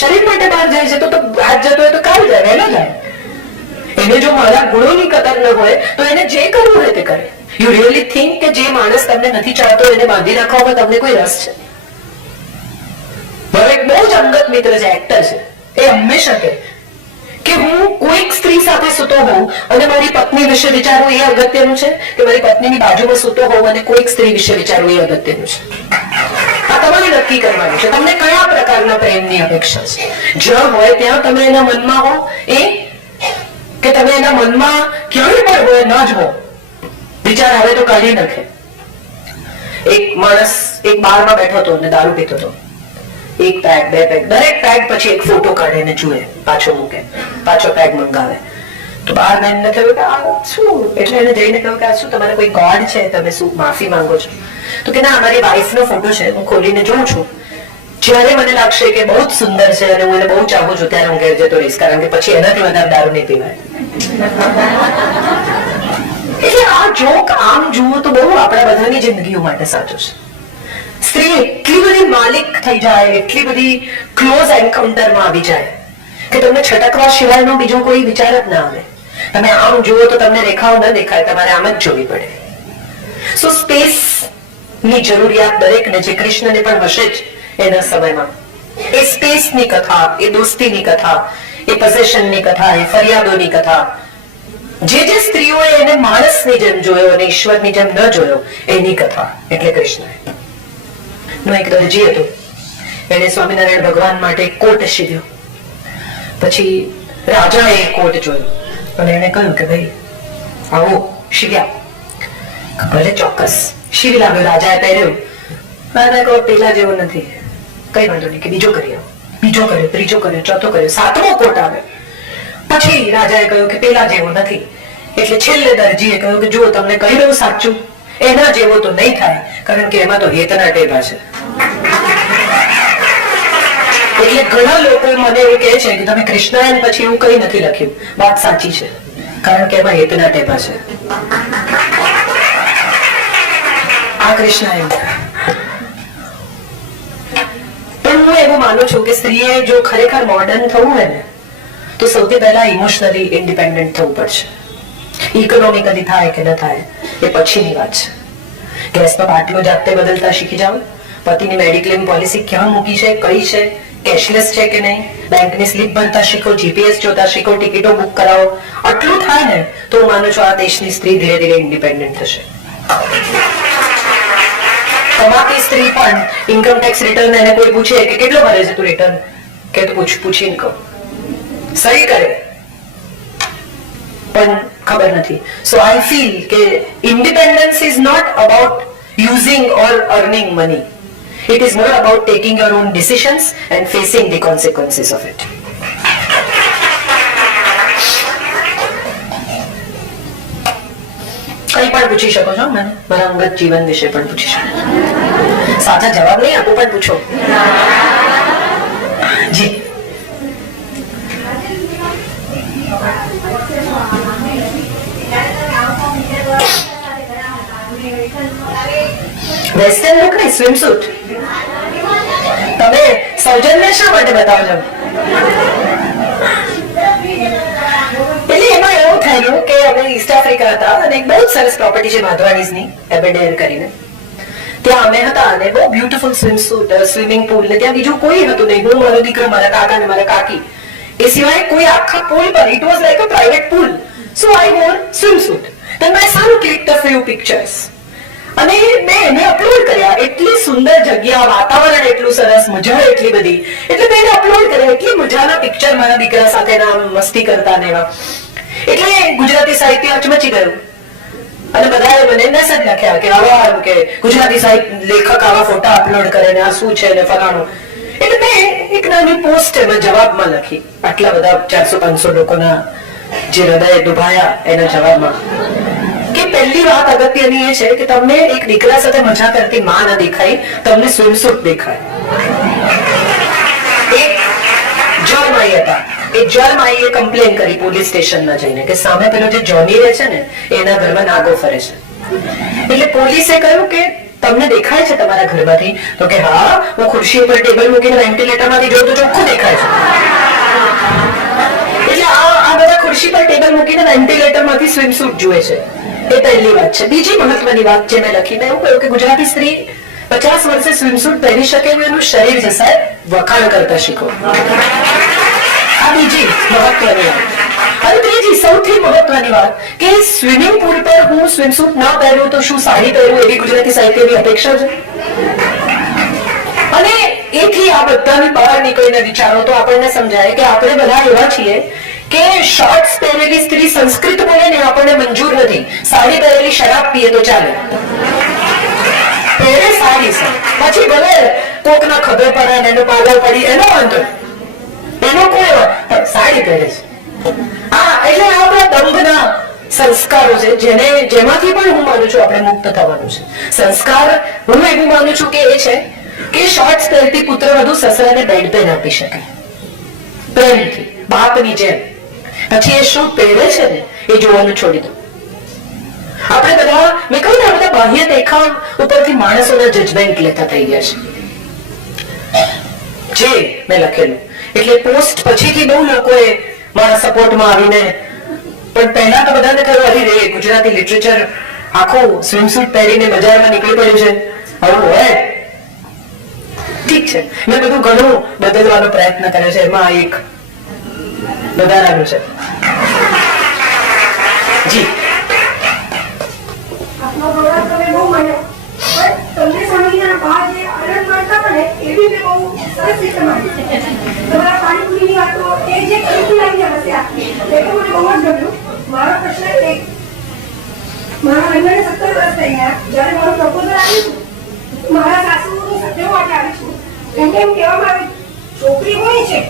શરીર માટે બહાર જાય છે તો આજ જતો હોય તો કાલ જાય, વહેલો જાય. એને જો મારા ગુણોની કદર ન હોય તો એને જે કરવું હોય તે કરે. યુ રિયલી થિંક કે જે માણસ તમને નથી ચાહતો એને બાંધી રાખવામાં તમને કોઈ રસ છે? મારો એક બહુ જ અંગત મિત્ર છે, એક્ટર છે, એ હંમેશા કહે કે હું કોઈક સ્ત્રી સાથે સૂતો હોઉં અને મારી પત્ની વિશે વિચારવું એ અગત્યનું છે કે મારી પત્નીની બાજુમાં સૂતો હોઉં અને કોઈક સ્ત્રી વિશે વિચારવું એ અગત્યનું છે. આ તમારે નક્કી કરવાનું છે તમને કયા પ્રકારના પ્રેમની અપેક્ષા છે. જ્યાં હોય ત્યાં તમે એના મનમાં હો, એ કે તમે એના મનમાં ક્યાંય પણ હોય ન જ હો, વિચાર આવે તો કાઢી નાખે. એક માણસ એક બારમાં બેઠો હતો અને દારૂ પીતો હતો. એક પેક, બે પેક, દરેક પેક પછી એક ફોટો કાઢીને જુએ, પાછો મૂકે, પાછો પેક મંગાવે. તો બારમેનને થયું કે આ શું? એટલે એને જઈને કહ્યું કે આ શું તમારે કોઈ ગોડ છે, તમે શું માફી માંગો છો? તો કે ના, અમારી વાઈફનો ફોટો છે, હું ખોલીને જોઉં છું. જ્યારે મને લાગશે કે બહુ જ સુંદર છે અને હું એને બહુ ચાહું છું, ત્યારે હું ઘેર જતો રહીશ, કારણ કે પછી એનાથી વધારે દારૂ નહીં પીવાય. એટલે આ જોક આમ જુઓ તો બહુ આપણા બધાની જિંદગીઓ માટે સાચો છે. સ્ત્રી એટલી બધી માલિક થઈ જાય, એટલી બધી ક્લોઝ એન્કાઉન્ટરમાં આવી જાય કે તમને છટકવા સિવાયનો બીજો કોઈ વિચાર જ ના આવે. તમે આમ જુઓ તો તમને રેખાઓ ન દેખાય, તમારે આમ જ જોવી પડે. સો સ્પેસ ની જરૂરિયાત દરેકને, જે કૃષ્ણને પણ હશે જ એના સમયમાં. એ સ્પેસની કથા, એ દોસ્તીની કથા, એ પોઝેશનની કથા, એ ફરિયાદોની કથા, જે સ્ત્રીઓએ એને માણસની જેમ જોયો અને ઈશ્વરની જેમ ન જોયો, એની કથા એટલે કૃષ્ણ. નો એક દરજી હતો, એને સ્વામિનારાયણ ભગવાન માટે કોટ સીવ્યો. પછી રાજાએ કોટ જોયો અને એને કહ્યું કે ભાઈ આવો શિવ્યા. ભલે ચોક્કસ શિવી લાવ્યો, રાજાએ પહેર્યો. રાજા કહો પેલા જેવો નથી. કઈ વાંધો નહીં, કે બીજો કરી આવો. બીજો કર્યો, ત્રીજો કર્યો, ચોથો કર્યો, સાતમો કોટ આવ્યો. પછી રાજાએ કહ્યું કે પેલા જેવો નથી. એટલે છેલ્લે દરજીએ કહ્યું કે જો તમને કહી રહ્યું સાચું, એના જેવો તો નહીં થાય, કારણ કે એમાં તો હેતના ટેપા છે. એટલે ઘણા લોકો મને એવું કહે છે કે તમે કૃષ્ણાયન પછી એવું કઈ નથી લખ્યું. વાત સાચી છે, કારણ કે એમાં હેતના ટેપા છે. આ કૃષ્ણાયન. પણ હું એવું માનું છું કે સ્ત્રીએ જો ખરેખર મોડર્ન થવું હોય ને, તો સૌથી પહેલા ઇમોશનલી ઇન્ડિપેન્ડન્ટ થવું પડશે. ઇકોનોમિકલી થાય કે ન થાય એ પછીની વાત છે. ગેસનો બાટલો જાતે બદલતા શીખી જાઓ, પતિની મેડિક્લેમ પોલિસી ક્યાં મૂકી છે, કઈ છે, કેશલેસ છે કે નહીં, બેંકની સ્લીપ ભરતા શીખો, જીપીએસ જોતા શીખો, ટિકિટો બુક કરાવો. આટલું થાય ને તો હું માનું છું આ દેશની સ્ત્રી ધીરે ધીરે ઇન્ડિપેન્ડન્ટ થશે. કમાતી સ્ત્રી પણ ઇન્કમ ટેક્સ રિટર્ન એને કોઈ પૂછે કે કેટલો ભરે છે તું રિટર્ન, કે તું પૂછીને કહો, સહી કરે પણ ખબર નથી. સો આઈ ફીલ કે independence is not about using or earning money. It is more about taking your own decisions and facing the consequences of it. કઈ પણ પૂછી શકો છો મને, મારા અંગત જીવન વિશે પણ પૂછી શકો. સાચા જવાબ નહીં આપું પણ પૂછો. જી વેસ્ટર્ન લુક નહીં, સ્વિમસૂટ. તમે સૌજન્ય શા માટે બતાવો છો? એટલે એમાં એવું થયેલું કે અમે ઈસ્ટ આફ્રિકા હતા અને એક બહુ જ સરસ પ્રોપર્ટી છે માધવાનીઝની, એબરડેર કરીને. ત્યાં અમે હતા અને બહુ બ્યુટીફુલ સ્વિમિંગ પુલ ને ત્યાં બીજું કોઈ હતું નહીં. હું, મારો દીકરો, મારા કાકા ને મારા કાકી, એ સિવાય કોઈ આખા પુલ પર. It was like a private pool. So I wore swimsuit. Then my son clicked a few pictures. અને મેં એને અપલોડ કર્યા. એટલી સુંદર જગ્યા, વાતાવરણ એટલું સરસ, મજા એટલી બધી, એટલે મેં એને અપલોડ કર્યા. એટલી મજાના પિક્ચર મારા દીકરા સાથે મસ્તી કરતા ને એવા. એટલે ગુજરાતી સાહિત્ય અચમચી ગયું અને બધાએ મને મેસેજ લખ્યા કે આવા કે ગુજરાતી સાહિત્ય લેખક આવા ફોટા અપલોડ કરે ને આ શું છે ને ફલાણું. એટલે મેં એક નાની પોસ્ટ એમાં જવાબમાં લખી. આટલા બધા 400-500 લોકોના જે હૃદય દુભાયા એના જવાબમાં કે પહેલી વાત અગત્યની એ છે કે તમને એક દીકરા સાથે મજા કરતી માં ન દેખાય, તમને સ્વિમસૂટ દેખાય. એક જળમાઈ હતા, એ જળમાઈએ કમ્પ્લેન કરી પોલીસ સ્ટેશનમાં જઈને કે સામે પેલો જે જોની રહે છે ને એના ઘરમાં નાગો ફરે છે. એટલે પોલીસે કહ્યું કે તમને દેખાય છે તમારા ઘરમાંથી? તો કે હા, હું ખુરશી ઉપર ટેબલ મૂકીને વેન્ટિલેટરમાંથી જોઉં તો ચોખ્ખું દેખાય છે. એટલે આ બધા ખુરશી પર ટેબલ મૂકીને વેન્ટિલેટરમાંથી સ્વિમસૂટ જુએ છે. એ પહેલી વાત છે. બીજી મહત્વની વાત જે મેં લખી, મેં એવું કહ્યું કે ગુજરાતી સ્ત્રી 50 વર્ષે સ્વિમસૂટ પહેરી શકે એનું શરીર જશે, વખાણ કરતા શીખો. આ બીજી મહત્વની વાત. અને ત્રીજી સૌથી મહત્વની વાત કે સ્વિમિંગ પુલ પર હું સ્વિમસૂટ ના પહેરું તો શું સાડી પહેરું, એવી ગુજરાતી સાહિત્યની અપેક્ષા છે. અને એથી આ બધાની બહાર નીકળીને વિચારો તો આપણને સમજાય કે આપણે બધા એવા છીએ કે શોર્ટ્સ પહેરેલી સ્ત્રી સંસ્કૃત બોલે ને આપણને મંજૂર નથી, સાડી પહેરેલી શરાબ પીએ તો ચાલે. પહેરે સારી છે, પછી ભલે કોકના ખબર પડે ને એનો પાવર પડી એનો વાંધો, એનો કોઈ સાડી પહેરે છે. હા, એટલે આપણા દંભના સંસ્કારો છે જેમાંથી પણ હું માનું છું આપણે મુક્ત થવાનું છે. સંસ્કાર હું એવું માનું છું કે એ છે કે શોર્ટ્સ પહેરતી પુત્ર વધુ સસરાને બેડ પેન આપી શકે પ્રેમથી, બાપની જેમ. પછી એ શું પહેરે છે ને એ જોવાનું છોડી દો. આપણે બધા મેં કહ્યું ને બધા બાહ્ય દેખાવ ઉપરથી માણસોના જજમેન્ટ લેતા થઈ ગયા છે. જે મેં લખેલું એટલે પોસ્ટ પછીથી બહુ લોકોએ મારા સપોર્ટમાં આવીને, પણ પહેલા તો બધાને કહ્યું અરે રે ગુજરાતી લિટરેચર આખું સ્વિમસૂટ પહેરીને બજારમાં નીકળી પડ્યું છે, આવું હોય. ઠીક છે, મેં બધું ઘણું બદલવાનો પ્રયત્ન કર્યો છે, એમાં એક વધારાનું છે. જી તમને સમજ્યા બહાર જે આનંદ માણતા પડે એવી મેં બહુ સરસ રીતે માની. તમારા પાણીપુરીની વાતો એ જે ખીચડી લાવીને હસ્યા એ તો મને બહુ જ ગમ્યું. મારો પ્રશ્ન એક, મારા લગ્નને 17 વર્ષ થઈ ગયા. જયારે મારું પ્રપોઝલ આવ્યું મારા સાસુની સાથે માટે આવી છું. એમને એમ કહેવામાં આવે છોકરી હોય છે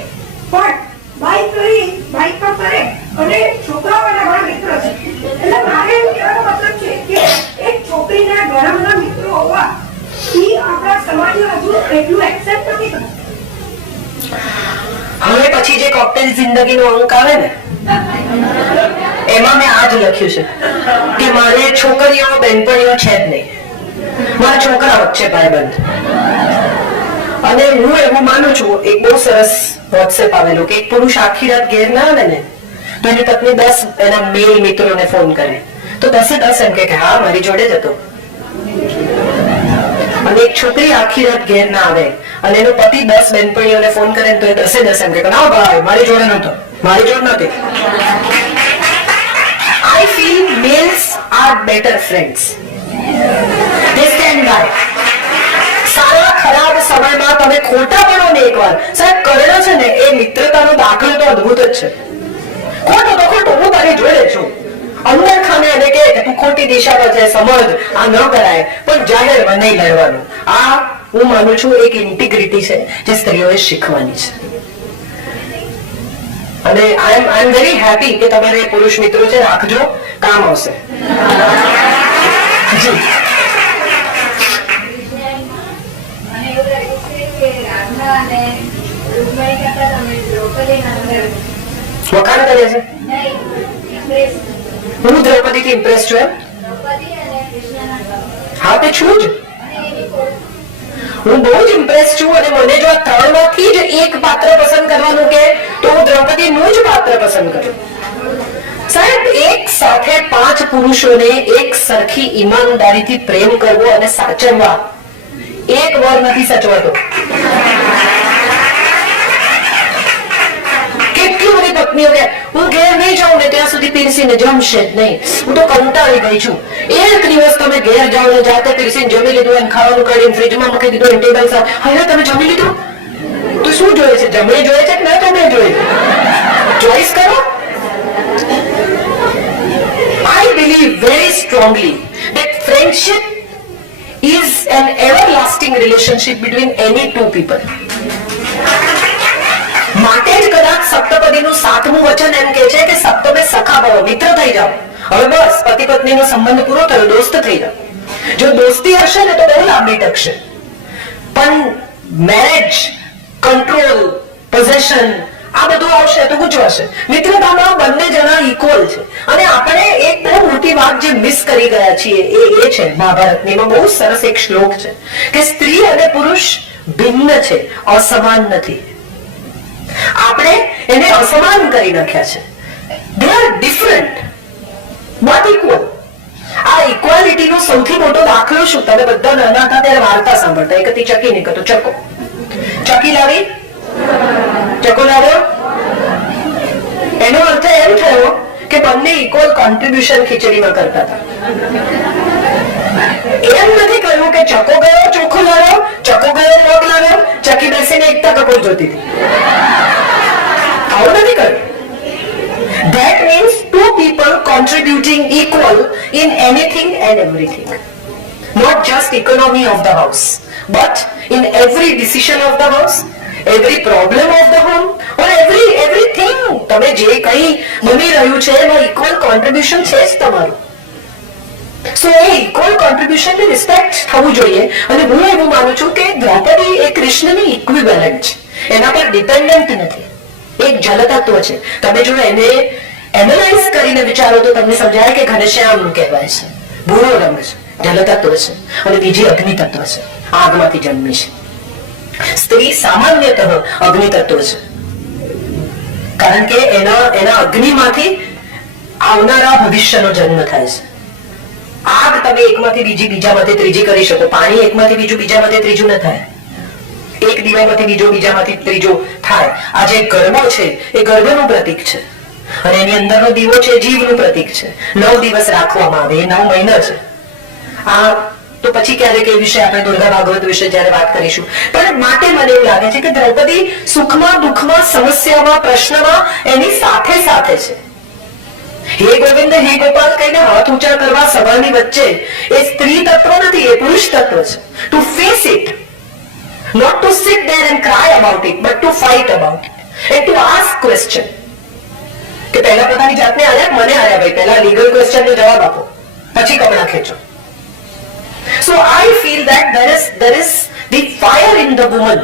પણ બાઈક પર ફરે અને છોકરાઓ એના ઘણા મિત્ર છે. એટલે મારે એમ કહેવાનો મતલબ છે કે એક છોકરીના ઘણા બધા મિત્રો હોવા એ આપણા સમાજમાં હજુ એટલું એક્સેપ્ટ નથી થતું. હવે પછી જે કોકટેલ જિંદગીનો અંક આવે ને એમાં મેં આ જ લખ્યું છે કે મારે છોકરીઓ બેનપણીઓ છે જ નહીં, મારા છોકરા વચ્ચે ભાઈબંધ. અને હું એવું માનું છું, એક બહુ સરસ વોટ્સએપ આવેલું કે એક પુરુષ આખી રાત ઘેર ના આવે ને તો એની પત્ની 10 એના મેલ મિત્રોને ફોન કરે તો 10 એમ કે હા મારી જોડે જ હતો. અને એક છોકરી આખી રાત ઘેર ના આવે અને એનો પતિ 10 બેનપણીઓને ફોન કરે તો એ 10 એમ કે ના ભાઈ મારી જોડે નહોતો, મારી જોડે નથી. I feel males are better friends. They stand by. સારા ખરાબ સમયમાં તમે ખોટા પડો ને એકવાર, સાહેબ કર્ણ છે ને એ મિત્રતાનો દાખલો તો અદ્ભુત જ છે. ખોટો તો ખોટો, હું તારી જોડે છું. અંદર ખાને એને કે તું ખોટી દિશામાં છે, સમજ આ ન કરાય, પણ જાહેરમાં નહીં લડવાનું. આ હું માનું છું એક ઇન્ટિગ્રિટી છે જે સ્ત્રીઓએ શીખવાની છે. અને આઈ એમ વેરી હેપી કે તમારે પુરુષ મિત્રો છે, રાખજો, કામ આવશે. જી વખાણ કરે છે. હું દ્રૌપદી થી ઇમ્પ્રેસ છું એમ? હા તે છું જ, હું બહુ જ ઇમ્પ્રેસ છું. અને મને જો આ 3 માંથી જ એક પાત્ર પસંદ કરવાનું કે તો હું દ્રૌપદીનું જ પાત્ર પસંદ કરું. સાહેબ એક સાથે 5 પુરુષોને એક સરખી ઈમાનદારીથી પ્રેમ કરવો અને સાચવવા એક વાર નથી સચવાતો. કેટલી બધી પત્નીઓ કે હું ઘેર નહીં જાઉં ને ત્યાં સુધી પીરસીને જમશે જ નહીં, હું તો કંટાળી ગઈ છું. એક દિવસ તમે ઘેર જાઓ ને જાતે પીરસીને જમી લીધું અને ખાવાનું કાઢીને ફ્રીજમાં મૂકી દીધું ટેબલ સાથ, હવે તમે જમી લીધું તો શું જોઈએ છે? જમણી જોઈએ છે કે ના જમણી જોઈએ છે? ચોઈસ કરો. I believe very strongly that friendship is an everlasting relationship between any two people. માટે જ કદાચ સપ્તપદીનું 7મું વચન એમ કહે છે કે સપ્તમે સખા ભવ, મિત્ર થઈ જાઓ. હવે બસ પતિ પત્નીનો સંબંધ પૂરો થયો, દોસ્ત થઈ જાઓ. જો દોસ્તી હશે ને તો બહુ લાંબી ટકશે, પણ મેરેજ, કંટ્રોલ, પોઝેશન આ બધું આવશે તો ગુજવાશે. મિત્રતામાં બંને જણા ઇક્વલ છે. અને આપણે એક બહુ મોટી વાત જે મિસ કરી ગયા છીએ એ છે મહાભારતની, એમાં બહુ સરસ એક શ્લોક છે કે સ્ત્રી અને પુરુષ ભિન્ન છે, અસમાન નથી. આપણે એને અસમાન કરી નાખ્યા છે. They are different but equal. આ ઇક્વાલિટીનો સૌથી મોટો દાખલો શું? તમે બધા નાના હતા ત્યારે વાર્તા સાંભળતા, એક હતી ચકી, ને તો ચકો. ચકી લાવી, ચકો લાવ્યો, એનો અર્થ એમ થયો કે બંને ઇક્વલ કોન્ટ્રીબ્યુશન ખીચડીમાં કરતા હતા. એમ નથી કહ્યું કે ચકો ગયો ચોખ્ખો લાવ્યો, ચકો ગયો લોટ લાવ્યો, ચકી બેસીને એકતા કપૂર જોતી હતી. આવું નથી કહ્યું. That means two people contributing equal in anything and everything. not just economy of the house, but in every decision of the house, every problem of the home, or everything. તમે જે કંઈ બની રહ્યું છે એમાં equal contribution છે જ તમારું. સો એ ઇક્વલ કોન્ટ્રીબ્યુશન ની રિસ્પેક્ટ થવું જોઈએ. અને હું એવું માનું છું કે દ્રૌપદી એ કૃષ્ણની ઇક્વિવેલન્ટ છે, એના પર ડિપેન્ડન્ટ નથી, એક જલતત્વ છે. તમે જો એને એનાલાઇઝ કરીને વિચારો તો તમને સમજાય કે ઘનશ્યામ કહેવાય છે, ભૂરો રંગ છે, જલતત્વ છે, અને બીજી અગ્નિ તત્વ છે, આગમાંથી જન્મી છે. સ્ત્રી સામાન્યતઃ અગ્નિ તત્વ છે, કારણ કે એના અગ્નિમાંથી આવનારા ભવિષ્યનો જન્મ થાય છે. આગ તમે એકમાંથી બીજી, બીજામાંથી ત્રીજી કરી શકો, પાણી એકમાંથી બીજું, બીજામાંથી ત્રીજું ન થાય. એક દીવામાંથી બીજો, બીજામાંથી ત્રીજો થાય. આ જે ગર્ભો છે એ ગર્ભનું પ્રતીક છે, અને એની અંદરનો દીવો છે જીવનું પ્રતીક છે. 9 દિવસ રાખવામાં આવે, એ 9 મહિના છે. આ તો પછી ક્યારેક એ વિશે આપણે દુર્ગા ભાગવત વિશે જયારે વાત કરીશું. પણ માટે મને એવું લાગે છે કે દ્રૌપદી સુખમાં, દુઃખમાં, સમસ્યામાં, પ્રશ્નમાં એની સાથે સાથે છે. હે ગોવિંદ, હે ગોપાલ કહીને હાથ ઊંચા કરવા સભાની વચ્ચે એ સ્ત્રી તત્વ નથી, એ પુરુષ તત્વ છે. To face it, not to sit there and cry about it, but to fight about it and to ask question. કે પહેલા પોતાની જાતને આલ્યા, મને આલ્યા ભાઈ, પહેલા લીગલ ક્વેશ્ચન નો જવાબ આપો, પછી કપડા ખેંચો. So I feel that there is the fire in the woman,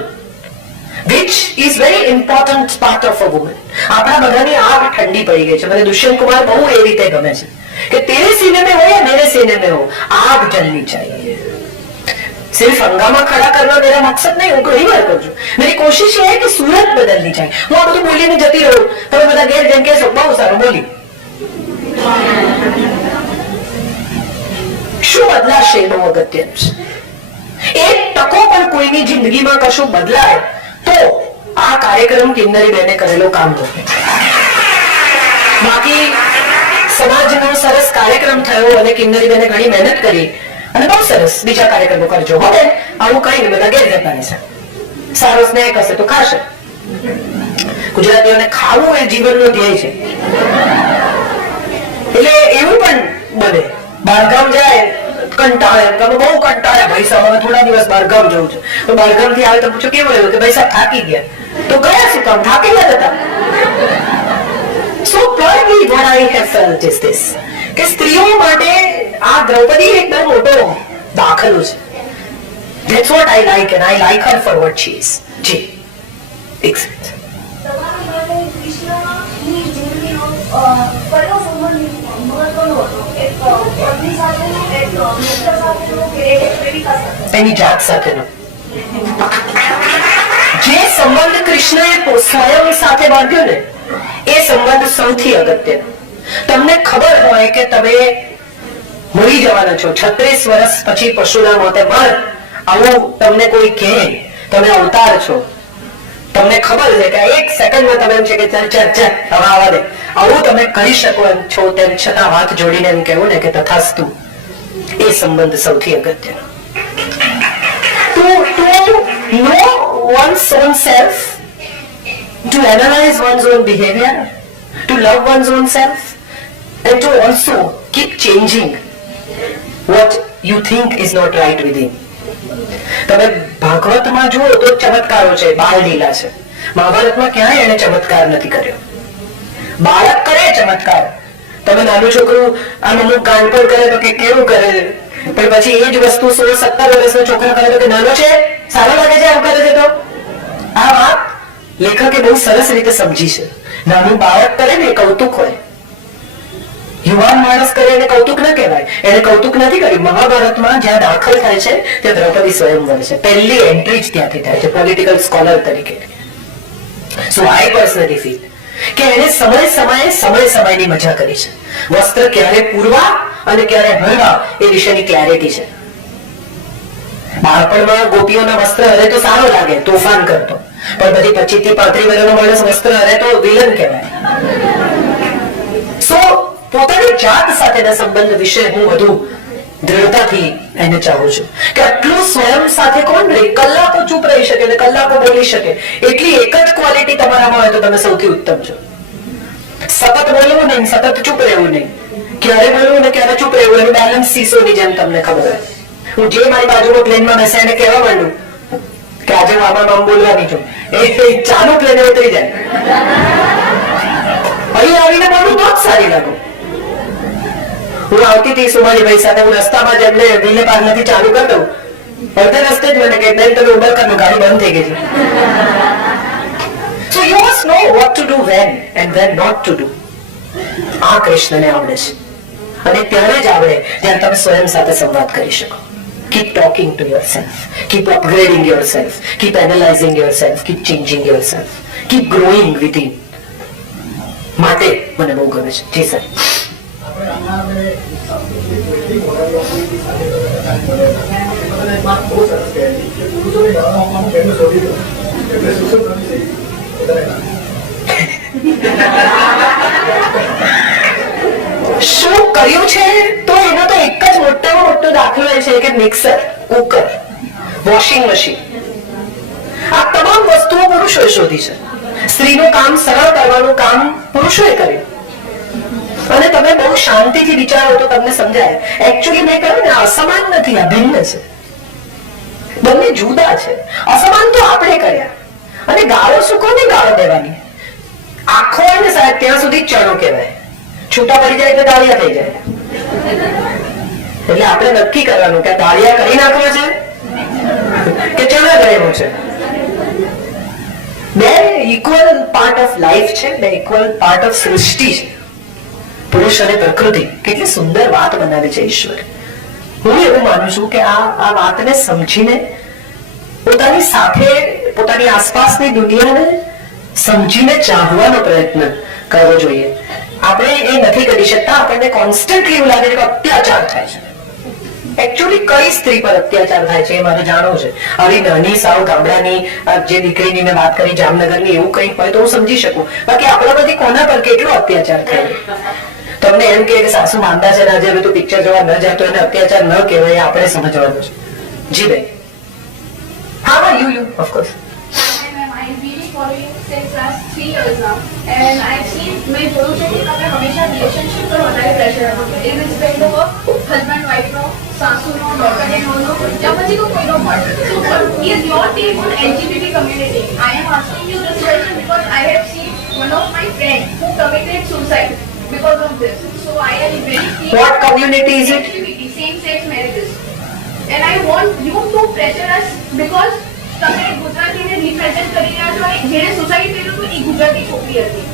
which is very important part of a woman. આપણા બધાની આગ ઠંડી પડી ગઈ છે. મને દુષ્યંત કુમાર બહુ એ રીતે ગમે છે કે તેરે सीने में हो या मेरे सीने में हो, आग जलनी चाहिए. सिर्फ हंगामा खड़ा करना मेरा मकसद नहीं, હું ઘણી વાર કહું છું. मेरी कोशिश ये है कि सूरत बदलनी चाहिए. હું આ બધું બોલીને જતી રહું, તમે બધા ઘેર જઈને કહેશો બહુ સારું બોલી. શું બદલાશે બહુ અગત્યનું છે. એક ટકો પણ કોઈની જિંદગીમાં કશું બદલાય તો આ કાર્યક્રમ કિન્નરી બેને કરેલો કામ નો. બાકી સમાજનો સરસ કાર્યક્રમ થયો અને કિન્નરી બેને ઘણી મહેનત કરી અને બહુ સરસ બીજા કાર્યક્રમો કરજો. હવે આવું કઈ બધા ઘેર જતા રહેશે. સારો સ્નેહ હશે તો ખાશે. ગુજરાતીઓને ખાવું એ જીવનનો ધ્યેય છે. એટલે એવું પણ બને બહારગામ જાય, કંટાળે, તમે બહુ કંટાળ્યા ભાઈ સાહેબ, હવે થોડા દિવસ બહારગામ જવું છે, તો બહારગામ થી આવે તો પૂછો કેવું રહ્યું, કે ભાઈ સાહેબ થાકી ગયા. તો ગયા શું કામ, થાકેલા હતા. So probably what I have felt is this, કે સ્ત્રીઓ માટે આ દ્રૌપદી એક બહુ મોટો દાખલો છે. That's what I like and I like her for what she is. G excellent. તમારા માટે કૃષ્ણની જિંદગીનો કયો સંબંધ મહત્વનો હતો? એક પત્ની સાથેનો, એક મિત્ર સાથેનો, કે એક પ્રેમિકા સાથે? એની જાત સાથેનો જે સંબંધ કૃષ્ણએ સ્વયં સાથે બાંધ્યો ને, એ સંબંધ સૌથી અગત્યનો. તમને ખબર હોય કે તમે મરી જવાના છો, 36 વર્ષ પછી પશુના મોતે મર, આવું તમને કોઈ કહે, તમે અવતાર છો, તમને ખબર છે કે એક સેકન્ડમાં તમે એમ છે કે ચાલ ચાલ ચાલ હવે આવા દે, આવું તમે કરી શકો એમ છો, તેમ છતાં હાથ જોડીને એમ કહેવું ને કે તથાસ્તુ, એ સંબંધ સૌથી અગત્યનો. To know one's own self, to analyze one's own behavior, to love one's own self, and to also keep changing what you think is not right within. તમે ભાગવતમાં જુઓ તો ચમત્કારો છે, બાળ લીલા છે. મહાભારતમાં ક્યાંય એને ચમત્કાર નથી કર્યો. બાળક કરે ચમત્કાર, તમે નાનું છોકરું આમ અમુક ગાંડપણ કરે તો કે કેવું કરે, પણ પછી એ જ વસ્તુ 16-17 વર્ષનો છોકરો કરે તો કે નાનો છે, સારો લાગે છે આમ કરે છે. તો આ વાત લેખકે બહુ સરસ રીતે સમજી છે. નાનું બાળક કરે ને એ કૌતુક હોય, યુવાન માણસ કરે એને કૌતુક ન કહેવાય. એને કૌતુક નથી કર્યું. મહાભારતમાં જ્યાં દાખલ થાય છે ત્યાં દ્રૌપદી સ્વયંવર છે, પહેલી એન્ટ્રી જ ત્યાંથી થાય છે પોલિટિકલ સ્કોલર તરીકે. સો આઈ પર્સનલી ફીલ કે એને સમયની મજા કરી છે. વસ્ત્ર ક્યારે પૂરવા અને ક્યારે હરવા એ વિશેની ક્લેરિટી છે. બાળપણમાં ગોપીઓના વસ્ત્ર હરે તો સારો લાગે, તોફાન કરતો, પણ પછી 25 થી 35 વર્ષનો માણસ વસ્ત્ર હરે તો વિલન કહેવાય. સો પોતાની જાત સાથેના સંબંધ વિશે હું વધુ દ્રઢતાથી એને ચાહું છું કે આટલું સ્વયં સાથે કોણ રહી, કલાકો ચૂપ રહી શકે અને કલાકો બોલી શકે, એટલી એક જ ક્વોલિટી તમારામાં હોય તો તમે સૌથી ઉત્તમ છો. સતત બોલવું નહીં, સતત ચૂપ રહેવું નહીં, ક્યારે બોલવું ને ક્યારે ચૂપ રહેવું, એનું બેલેન્સ સીસોની જેમ તમને ખબર હોય. હું જે મારી બાજુમાં પ્લેનમાં બેસે એને કહેવા માંડું કે આજે હું આમાં બોલવાની છું, એ ચાલુ પ્લેને ઉતરી જાય. અહીં આવીને બોલું બહુ જ સારી લાગુ. હું આવતી હતી સુમાલીભાઈ સાથે, હું રસ્તામાં જ એમને વિલે પાર્લરથી ચાલુ કરી દઉં, અડધે રસ્તે જ મને કે બેન તમે ઉબર કરનું, ગાડી બંધ થઈ ગઈ છે. So you must know what to do when and when not to do. આ કૃષ્ણને આવડે છે, અને ત્યારે જ આવડે જ્યારે તમે સ્વયં સાથે સંવાદ કરી શકો. Keep talking to yourself, keep upgrading yourself, keep analyzing yourself, keep changing yourself, keep growing within. માટે મને બહુ ગમે છે. જી સર. શું કર્યું છે તો એનો તો એક જ મોટામાં મોટો દાખલો એ છે કે મિક્સર, કુકર, વોશિંગ મશીન, આ તમામ વસ્તુઓ પુરુષોએ શોધી છે. સ્ત્રીનું કામ સરળ કરવાનું કામ પુરુષોએ કર્યું. અને તમે બહુ શાંતિથી વિચારો તો તમને સમજાય. એકચ્યુઅલી મેં કહ્યું ને, અસમાન નથી, આ ભિન્ન છે. બંને જુદા છે. અસમાન તો આપણે કર્યા. અને ગાળો શું કોને ગાળો દેવાની? આખો હોય ને સાહેબ ત્યાં સુધી ચણો કહેવાય, છૂટા પડી જાય એટલે દાળિયા થઈ જાય. એટલે આપણે નક્કી કરવાનું કે દાળિયા કરી નાખવા છે કે ચણા ગળેલું છે. બે ઇક્વલ પાર્ટ ઓફ લાઈફ છે, બે ઇક્વલ પાર્ટ ઓફ સૃષ્ટિ છે. પુરુષ અને પ્રકૃતિ. કેટલી સુંદર વાત બનાવી છે ઈશ્વર. હું એવું માનું છું કે આ વાતને સમજીને પોતાની સાથે, પોતાની આસપાસની દુનિયાને સમજીને ચાહવાનો પ્રયત્ન કરવો જોઈએ. આપણે એ નથી કરી શકતા. આપણને કોન્સ્ટન્ટલી એવું લાગે છે કે અત્યાચાર થાય છે. એકચ્યુઅલી કઈ સ્ત્રી પર અત્યાચાર થાય છે એ મારે જાણવું છે. આવી નાની સાવ ગામડાની જે દીકરીની મેં વાત કરી, જામનગરની, એવું કંઈક હોય તો હું સમજી શકું. બાકી આપણા બધી કોના પર કેટલો અત્યાચાર થાય? તમને એમ કે સાસુ માંદા છે, આજે હવે તું પિક્ચર જોવા ન જાય તો એને અત્યાચાર ન કહેવાય, આપણે સમજવાનું છે. જી ભાઈ. હા, you of course. following since last 3 years now, and I've seen मैं बोलूँ तो कि अगर हमेशा relationship पर વધારે pressure આપો કે irrespective of husband wife નો, સાસુ નો, daughter in law નો, या પછી કોઈ નો પણ. So what is your take on LGBT community? I am asking you this question because I have seen one of my friends who committed suicide because of this. So I am very keen. What community is it? LGBT, same sex marriages, and I want you to pressure us because તમે ગુજરાતીને represent કરી રહ્યા છો, અને જેને suicide કર્યું હતું એ ગુજરાતી છોકરી હતી,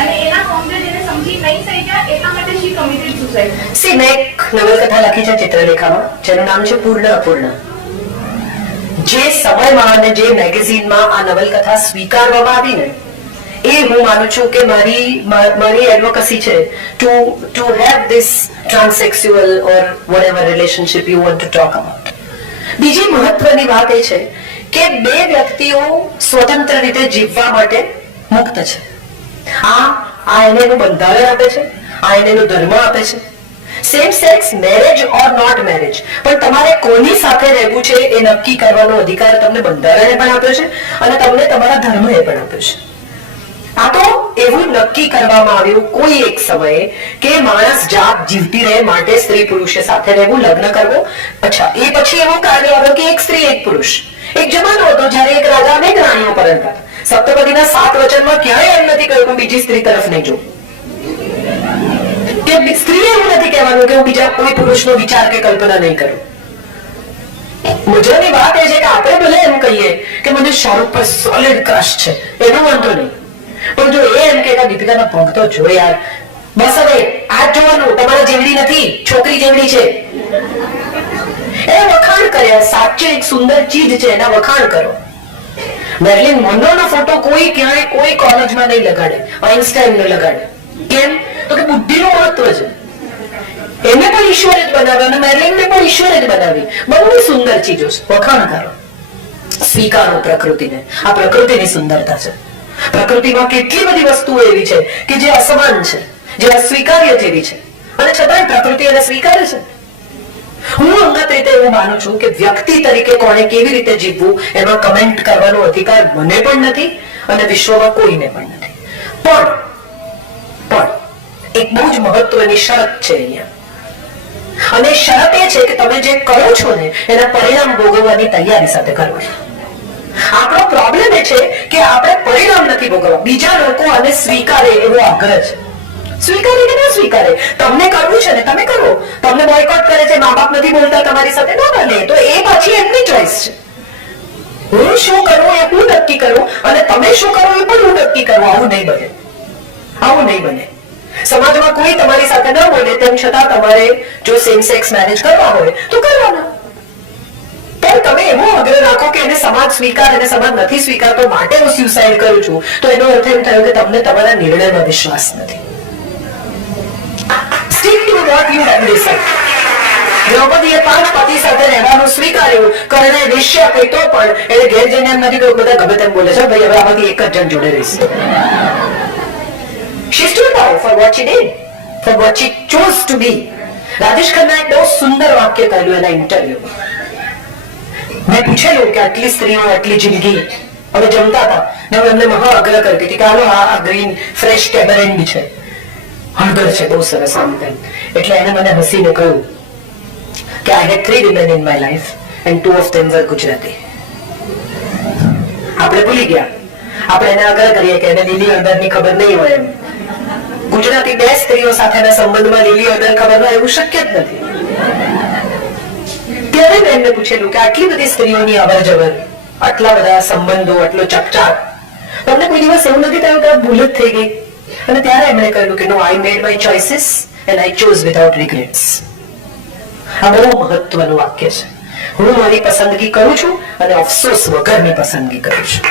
અને એના કોંગ્રેસ જેને સમજી નહીં શક્યા એટલા માટે શી કમિટેડ સુસાઇડ. સી, મેં એક નવલકથા લખી છે ચિત્રલેખામાં, જેનું નામ છે પૂર્ણ અપૂર્ણ. જે સમયમાં અને જે મેગેઝિનમાં આ નવલકથા સ્વીકારવામાં આવી ને, એ હું માનું છું કે મારી એડવોકેસી છે to have this transsexual or whatever relationship you want to talk about. બીજી મહત્વની વાત એ છે કે બે વ્યક્તિઓ સ્વતંત્ર રીતે જીવવા માટે મુક્ત છે. આ એને એનું બંધારણ આપે છે, આ એને એનો ધર્મ આપે છે. Same sex marriage or not marriage, પણ તમારે કોની સાથે રહેવું છે એ નક્કી કરવાનો અધિકાર તમને બંધારણે પણ આપ્યો છે અને તમને તમારા ધર્મએ પણ આપ્યો છે. આ તો એવું નક્કી કરવામાં આવ્યું કોઈ એક સમયે કે માણસ જાત જીવતી રહે માટે સ્ત્રી પુરુષે સાથે રહેવું, લગ્ન કરવું. અચ્છા, એ પછી એવો કાર્ય આવ્યો કે એક સ્ત્રી એક પુરુષ. એક જમાનો હતો જ્યારે એક રાજા અનેક રાણીઓ પરણતા. સપ્તપદીના 7 વચનમાં ક્યાંય એમ નથી કહ્યું કે બીજી સ્ત્રી તરફ નહીં જોવું, કે સ્ત્રીએ એવું નથી કહેવાનું કે હું બીજા કોઈ પુરુષનો વિચાર કે કલ્પના નહીં કરું. મજાની વાત એ છે કે આપણે ભલે એમ કહીએ કે મને શાહરુખ પર સોલિડ ક્રશ છે, એનો વાંધો નહીં, પણ જો એ એમ કે દીપિકાના પગ તો જો યાર, બસ હવે આ જોવાનું, તમારા જેવડી નથી, છોકરી જેવડી છે. એ વખાણ કર્યા. સાચે એક સુંદર ચીજ છે, એના વખાણ કરો. મેરિલિન મોનરોનો ફોટો કોઈ ક્યાંય કોઈ કોલેજમાં નહીં લગાડે, આઇન્સ્ટાઈન ને લગાડે. કેમ? તો કે બુદ્ધિનું મહત્વ છે. એને પણ ઈશ્વરે જ બનાવ્યો અને મેરિલિનને પણ ઈશ્વરે જ બનાવી. બહુ સુંદર ચીજો છે, વખાણ કરો, સ્વીકારો પ્રકૃતિને. આ પ્રકૃતિની સુંદરતા છે. પ્રકૃતિમાં કેટલી બધી વસ્તુઓ એવી છે કે જે અસમાન છે, જે અસ્વીકાર્ય જેવી છે, અને છતાંય પ્રકૃતિ એને સ્વીકારે છે. હું અંગત રીતે એવું માનું છું કે વ્યક્તિ તરીકે કોણે કેવી રીતે જીવવું એમાં કમેન્ટ કરવાનો અધિકાર મને પણ નથી અને વિશ્વમાં કોઈને પણ નથી. પણ એક બહુ જ મહત્વની શરત છે અહીંયા. અને શરત એ છે કે તમે જે કરો છો ને એના પરિણામ ભોગવવાની તૈયારી સાથે કરો. આપણો પ્રોબ્લેમ એ છે કે આપણે પરિણામ નથી ભોગવવા, બીજા લોકો આને સ્વીકારે એવો આગ્રહ છે. સ્વીકારે કે ના સ્વીકારે, તમને કરવું છે ને તમે કરો. તમને બોયકોટ કરે છે, મા બાપ નથી બોલતા તમારી સાથે, ના બને, તો એ પાછી એમની ચોઈસ છે. હું શું કરું એ હું નક્કી કરું અને તમે શું કરો એ પણ હું નક્કી કરું. આવું નહીં બને, આવું નહીં બને. સમાજમાં કોઈ તમારી સાથે ન બોલે તેમ છતાં તમારે જો સેમ સેક્સ મેરેજ કરવા હોય તો કરવાના. પણ તમે એવો આગ્રહ રાખો કે એને સમાજ સ્વીકાર અને સમાજ નથી સ્વીકારતો માટે હું સ્યુસાઇડ કરું છું, તો એનો અર્થ એમ થયો કે તમને તમારા નિર્ણયમાં વિશ્વાસ નથી. Stick to what you have decided. દ્રૌપદીએ 5 પતિ સાથે રહેવાનું સ્વીકાર્યું. કર્ણે વેશ્યા કહી તો પણ એટલે ઘેર જઈને એમ નથી કહ્યું બધા ગમે તેમ બોલે છે, ભાઈ હવે આમાંથી એક જ જણ જોડે રહીશ. She stood out for what she did, for what she chose to be. Rajesh Khanna એક બહુ સુંદર વાક્ય કહ્યું એના ઇન્ટરવ્યુ. મેં પૂછેલું કે આટલી સ્ત્રીઓ આટલી જિંદગી, હવે જમતા હતા ને હું એમને મહા આગ્રહ કરતી હતી કે હાલો આ ગ્રીન ફ્રેશ ટેબરેન્ડ છે, હળદર છે, બહુ સરસ આમ તેમ. એટલે એને મને હસીને કહ્યું કે I had 3 women in my life and 2 of them were Gujarati. આપણે ભૂલી ગયા, આપણે એને આગ્રહ કરીએ કે એને લીલી હળદરની ખબર નહીં હોય એમ. ગુજરાતી 2 સ્ત્રીઓ સાથેના સંબંધમાં લીલી હળદર ખબર હોય એવું શક્ય જ નથી. ત્યારે મેં એમને પૂછેલું કે આટલી બધી સ્ત્રીઓની અવર જવર, આટલા બધા સંબંધો, આટલો ચકચાર, તમને કોઈ દિવસ એવું નથી થયું કે આ ભૂલ જ થઈ ગઈ? અને ત્યારે એમણે કહ્યું કે નો, I made my choices and I chose without regrets. આ બહુ મહત્વનું વાક્ય છે. હું મારી પસંદગી કરું છું અને અફસોસ વગરની પસંદગી કરું છું.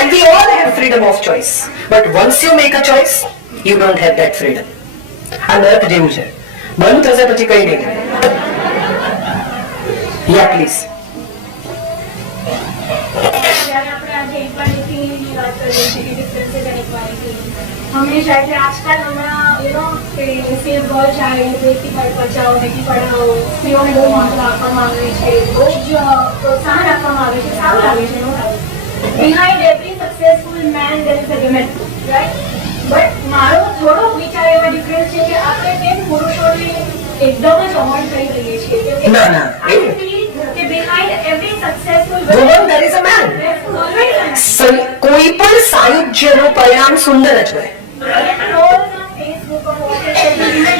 And we all have freedom of choice, but once you make a choice, you don't have that freedom. આ નર્ક જેવું છે, બંધ થશે પછી કઈ નહીં. યા પ્લીઝ. હંમેશા એટલે આજકાલ હમણાં યુ નો કે સેવ ગર્લ ચાઇલ્ડ, બેટી બચાવો બેટી પઢાઓ, સ્ત્રીઓને બહુ મહત્વ આપવામાં આવે છે, બહુ જ પ્રોત્સાહન આપવામાં આવે છે, સારું લાગે છે. No doubt behind every successful man there is a woman, right? But મારો થોડો વિચાર એવા ડિફરન્સ છે કે આપણે કેમ પુરુષોને એકદમ જ અવોઇડ કરી દઈએ છીએ. ના ના, કે behind every successful woman there is a man. કોઈ પણ સાયુજ્યનું પરિણામ સુંદર જ હોય.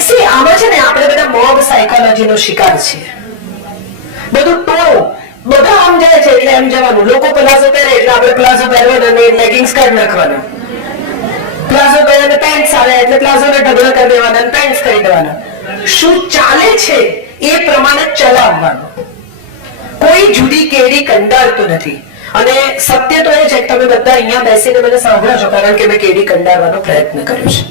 See, આમાં છે ને આપણે બધા મોબ સાયકોલોજીનો શિકાર છીએ. બધું ટોળું, બધા આમ જાય છે એટલે એમ જવાનું. લોકો પ્લાઝો પહેરે એટલે આપણે પ્લાઝો પહેરવાના અને લેગિંગ્સ કાઢી નાખવાના. પ્લાઝો પહેરે પેન્ટ્સ આવે એટલે પ્લાઝોને ઢગલા કરી દેવાના અને પેન્ટ્સ કરી દેવાના. શું ચાલે છે એ પ્રમાણે ચલાવવાનું. કોઈ જુદી કેડી કંડારતું નથી. અને સત્ય તો એ છે કે તમે બધા અહીંયા બેસીને મને સાંભળો છો કારણ કે મેં કેડી કંડારવાનો પ્રયત્ન કર્યો છે.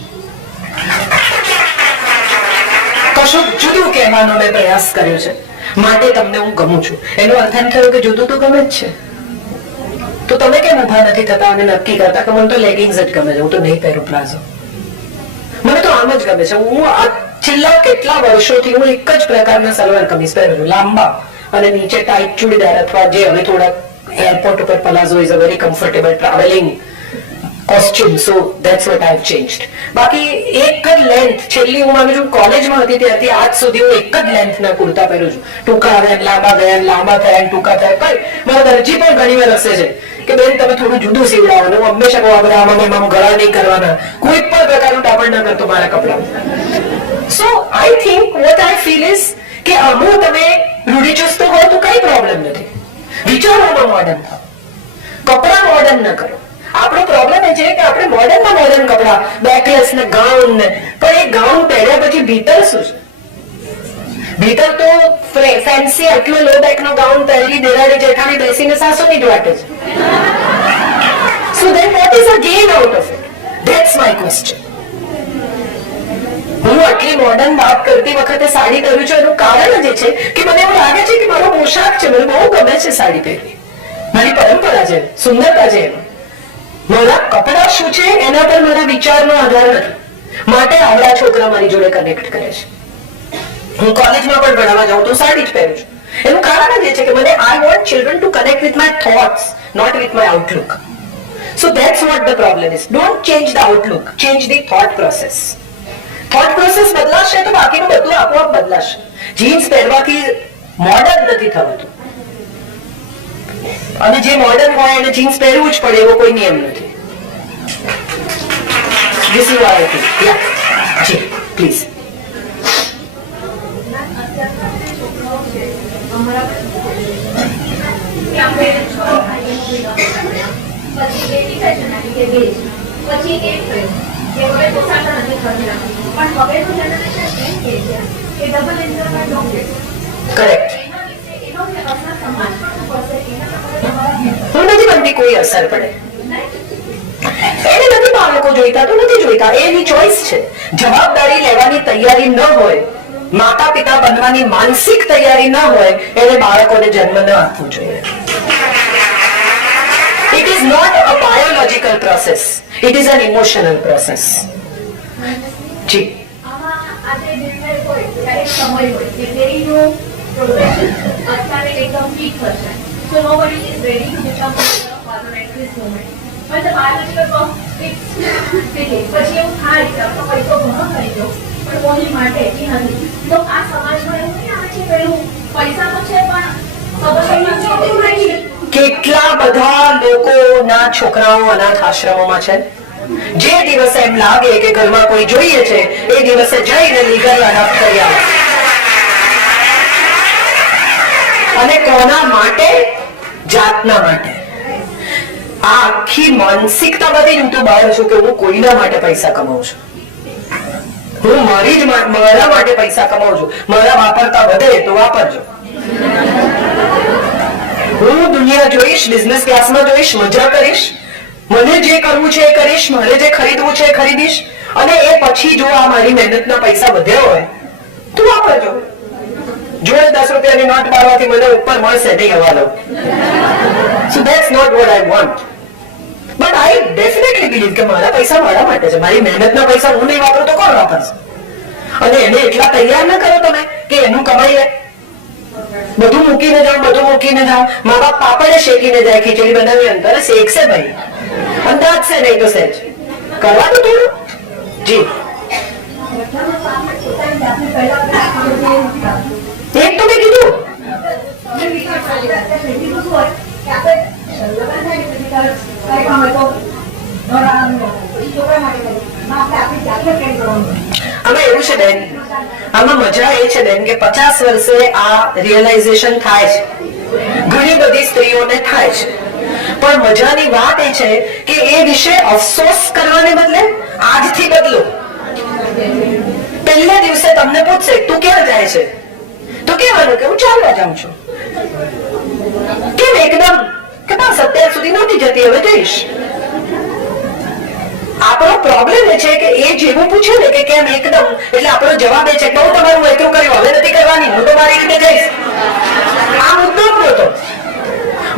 કશું જુદું કહેવાનો મેં પ્રયાસ કર્યો છે, માટે તમને હું ગમું છું. એનો અર્થ એમ થયો કે જુદું તો ગમે જ છે. તો તમે કેમ ઉભા નથી થતા અને નક્કી કરતા કે મને તો લેગિંગ્સ જ ગમે છે, હું તો નહીં પહેરું પ્લાઝો, મને તો આમ જ ગમે છે. હું આ છેલ્લા કેટલા વર્ષોથી હું એક જ પ્રકારના સલવાર કમીઝ પહેરું છું, લાંબા અને નીચે ટાઈટ ચૂડીદાર, અથવા જે હવે થોડા એરપોર્ટ ઉપર palazzo is a very comfortable travelling costume, so that's what I have changed. બાકી એક જ લેન્થ, છેલ્લી હું માનું છું કોલેજમાં હતી ત્યારથી આજ સુધી હું એક જ લેન્થના કુર્તા પહેરું છું. ટૂંકા આવ્યા લાંબા ગયા, લાંબા થયા ટૂંકા થયા, કઈ મારા દરજી પણ ઘણી વાર હસે છે કે બેન તમે થોડું જુદું સીવડાવો. હું હંમેશા કહું આ બધા આમાં ગળા નહીં કરવાના, કોઈ પણ પ્રકારનું ટાપણ ના કરતો મારા કપડા. So I think what I feel is કે અમુક તમે રૂઢિચુસ્ત હો તો કઈ પ્રોબ્લેમ નથી, વિચારોમાં મોડર્ન થાવ, કપડા મોડર્ન ન કરો. આપણો પ્રોબ્લેમ એ છે કે આપણે મોડર્ન કપડા, બેકલેસ ને ગાઉન ને, પણ એ ગાઉન પહેર્યા પછી ભીતર શું છે? ભીતર તો ફેન્સી આટલો લો બેક નો ગાઉન પહેરી દેરાડી જેઠાણી બેસીને સાસુની જ વાટે છે. So then what is a gain out of it? That's my question. હું આટલી મોડર્ન વાત કરતી વખતે સાડી પહેરું છું એનું કારણ જ છે કે મને એવું લાગે છે કે મારો પોશાક છે, મને બહુ ગમે છે સાડી પહેરવી, મારી પરંપરા છે, સુંદરતા છે. મારા કપડા શું છે એના પર મારા વિચારનો આધાર નથી, માટે આવડા છોકરા મારી જોડે કનેક્ટ કરે છે. હું કોલેજમાં પણ ભણવા જાઉં તો સાડી જ પહેરું છું. એનું કારણ જ છે કે મને I want children to connect with my thoughts, not with my outlook. So that's what the problem is. Don't change the outlook, change the thought process. Thought process બદલાશે તો બાકીનું બધું આપોઆપ બદલાશે. જીન્સ પહેરવાથી મોડર્ન નથી થવાતું, અને જે મોડર્ન હોય એને જીન્સ પહેરવું જ પડે એવો કોઈ નિયમ નથી. This is what I think. Yeah. જી પ્લીઝ. પછી એક થયું કે હવે તો સાચા નથી ખર્ચા, પણ હવેનું જનરેશન એમ કહે છે કે double income don't get. Correct. એનો અસર સમાજ પર શું પડશે એના પર હું નથી બનતી કોઈ અસર પડે. એને નથી બાળકો જોઈતા તો નથી જોઈતા, એની ચોઈસ છે. જવાબદારી લેવાની તૈયારી ન હોય, માતા પિતા બનવાની માનસિક તૈયારી ન હોય, એને બાળકોને જન્મ ન આપવો જોઈએ. It is not a biological process. It is an emotional process. જી. આમાં આજે નિર્ણય હોય ત્યારે સમય હોય કે તેનું પ્રોગ્રેશન અત્યારે એકદમ પીક હશે. So nobody is ready to become a father at this moment. But the biological clock it's ticking. પછી એવું થાય કે આપણો પૈસો ઘણો થઈ ગયો પણ કોની માટે એ નથી. તો આ સમાજમાં એવું નહીં આવે છે પેલું પૈસા તો છે પણ સંબંધોમાં નથી. કેટલા બધા લોકોના છોકરાઓ અનાથ આશ્રમોમાં છે. જે દિવસે એમ લાગે કે ઘરમાં કોઈ જોઈએ છે એ દિવસે જઈને લીગલ અનાથ કરી આવે. અને કોના માટે? જાતના માટે. આ આખી માનસિકતામાંથી જ હું તો બહાર છું કે હું કોઈના માટે પૈસા કમાઉં છું. હું મારા માટે પૈસા કમાઉં છું. મારા વાપરતા વધે તો વાપરજો. હું દુનિયા જોઈશ, બિઝનેસ ક્લાસમાં જોઈશ, મજા કરીશ, મને જે કરવું છે એ કરીશ, મારે જે ખરીદવું છે એ ખરીદીશ, અને એ પછી જો આ મારી મહેનતના પૈસા વધ્યા હોય તો વાપરજો. જો 10 રૂપિયાની નોટ મારવાથી મને ઉપર મળશે નહીં હવાલો. So that's not what I want. But I definitely believe કે મારા પૈસા મારા માટે છે. મારી મહેનતના પૈસા હું નહીં વાપરું તો કોણ વાપરશે? અને એને એટલા તૈયાર ના કરો તમે કે એનું કમાઈ લે. બધું મૂકીને જાઓ. મા બાપ પાપડે શેકીને જાય, ખીચડી બનાવી અંતરે શેકશે ભાઈ, અંદાજ છે નહીં તો સહેજ કરવાનું થોડું. જી. એક તો મેં કીધું આમાં એવું છે બેન, આમાં મજા એ છે બેન કે 50 વર્ષે આ રિયલાઇઝેશન થાય છે, ઘણી બધી સ્ત્રીઓને થાય છે. પણ મજાની વાત એ છે કે એ વિશે અફસોસ કરવાને બદલે આજથી બદલો. પહેલા દિવસે તમને પૂછશે તું ક્યાં જાય છે, તો કહેવાનું કે હું ચાલવા જાઉં છું. કેમ એકદમ કે બસ અત્યાર સુધી નહોતી જતી, હવે જઈશ. આપણો પ્રોબ્લેમ એ છે કે એ જેવું પૂછે ને કે કેમ એકદમ, એટલે આપણો જવાબ એ છે કે હું તમારું એટલું કર્યું, હવે નથી કરવાની, હું તો મારી રીતે જઈશ. આ મુદ્દો જ નહોતો.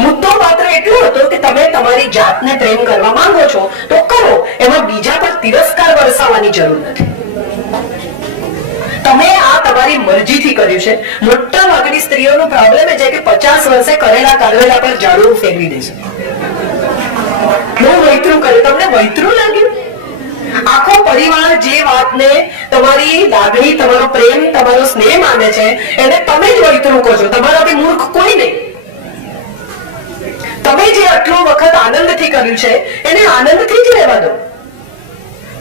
મુદ્દો માત્ર એટલો હતો કે તમે તમારી જાતને પ્રેમ કરવા માંગો છો તો કરો, એમાં બીજા પર તિરસ્કાર વરસાવવાની જરૂર નથી. તમે આ તમારી મરજીથી કર્યું છે. મોટા ભાગની સ્ત્રીઓનો પ્રોબ્લેમ એ છે કે 50 વર્ષે કરેલા કારવેલા પર ઝાડુ ફેરવી દેશે. બહુ વૈતરું કર્યું. તમને વૈતરું લાગ્યું? આખો પરિવાર જે વાતને તમારી લાગણી, તમારો પ્રેમ, તમારો સ્નેહ માને છે એને તમે જ વૈતરું કહો છો. તમારાથી મૂર્ખ કોઈ નહીં. તમે જે આટલો વખત આનંદથી કર્યું છે એને આનંદથી જ રહેવા દો.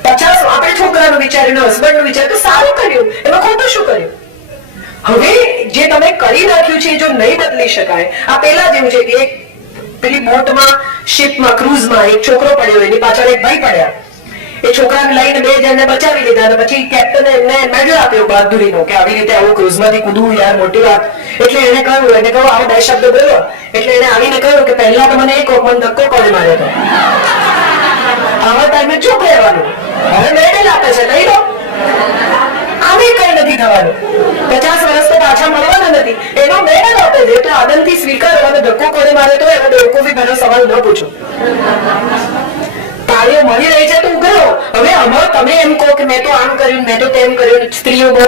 50 આપણે છોકરાનું વિચાર્યું, હસબન્ડનું વિચાર્યું તો સારું કર્યું, એમાં ખોટું શું કર્યું? હવે જે તમે કરી નાખ્યું છે જો નહીં બદલી શકાય, આ પેલા જેવું છે કે એક પેલી બોટમાં, શિપમાં, ક્રૂઝમાં એક છોકરો પડ્યો, એની પાછળ એક ભાઈ પડ્યા. એ છોકરાને લઈને 2 જણને બચાવી લીધા અને પછી કેપ્ટને એમને મેડલ આપ્યો બહાદુરીનો કે આવી રીતે આવું ક્રૂઝમાંથી કૂદવું યાર મોટી વાત. એટલે એને કહ્યું આવો 2 શબ્દ બોલો. એટલે એને આવીને કહ્યું કે પહેલા તો મને એક મને ધક્કો કોણે માર્યો હતો, આવા ટાઈમે ચૂપ રહેવાનું, હવે મેડલ આપે છે લઈ લો. આમે કઈ નથી થવાનું. 50 વર્ષ તો પાછા મળવાના નથી. એનો મેડલ આપે છે તો આનંદથી સ્વીકારો. અને ધક્કો કોણે માર્યો તો એનો બેવકૂફી ભર્યો સવાલ ન પૂછો. તાળીઓ મળી રહી છે તો ઉઘરો. હવે આમાં તમે એમ કહો કે મેં તો આમ કર્યું, મેં તો તેમ કર્યું. સ્ત્રીઓ બહુ,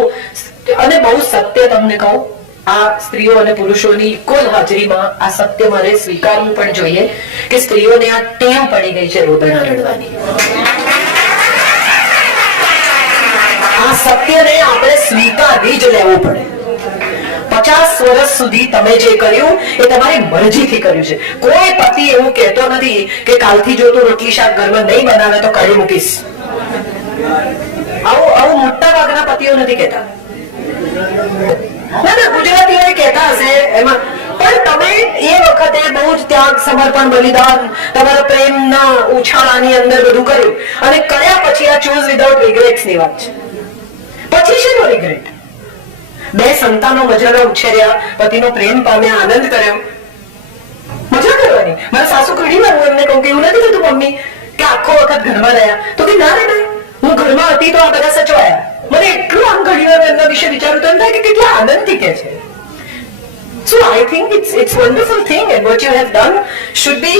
અને બહુ સત્ય તમને કહું, આ સ્ત્રીઓ અને પુરુષોની ઇક્વલ હાજરીમાં આ સત્ય મારે સ્વીકારવું પણ જોઈએ કે સ્ત્રીઓને આ ટેવ પડી ગઈ છે રોદણા રડવાની. આ સત્યને આપણે સ્વીકારી જ લેવું પડે. 50 વર્ષ સુધી તમે જે કર્યું એ તમારી મરજીથી કર્યું છે. કોઈ પતિ એવું કહેતો નથી કે કાલથી જો તું રોટલી શાક ઘરમાં નહીં બનાવે તો કાઢી મૂકીશ. આવું મોટા ભાગના પતિઓ નથી કહેતા. ના, ગુજરાતીઓ કહેતા હશે એમાં, પણ તમે એ વખતે બહુ જ ત્યાગ, સમર્પણ, બલિદાન, તમારા પ્રેમના ઉછાળાની અંદર બધું કર્યું અને કર્યા પછી આ ચૂઝ વિધાઉટ રિગ્રેટ્સ ની વાત છે. પછી શેનો રિગ્રેટ? 2 સંતાનો મજાના ઉછેર્યા, પતિનો પ્રેમ પામ્યા, આનંદ કર્યો, મજા કરવાની. મારા સાસુ ઘણી વાર હું એમને કહું કે એવું નથી થતું મમ્મી કે આખો વખત ઘરમાં રહ્યા, તો કે ના રે, હું ઘરમાં હતી તો આ બધા સચવાયા. મને એટલું આમ ઘણી વાર એમના વિશે વિચારું તો એમ થાય કે કેટલા આનંદથી કે છે. So I think it's wonderful thing, and what you have done should be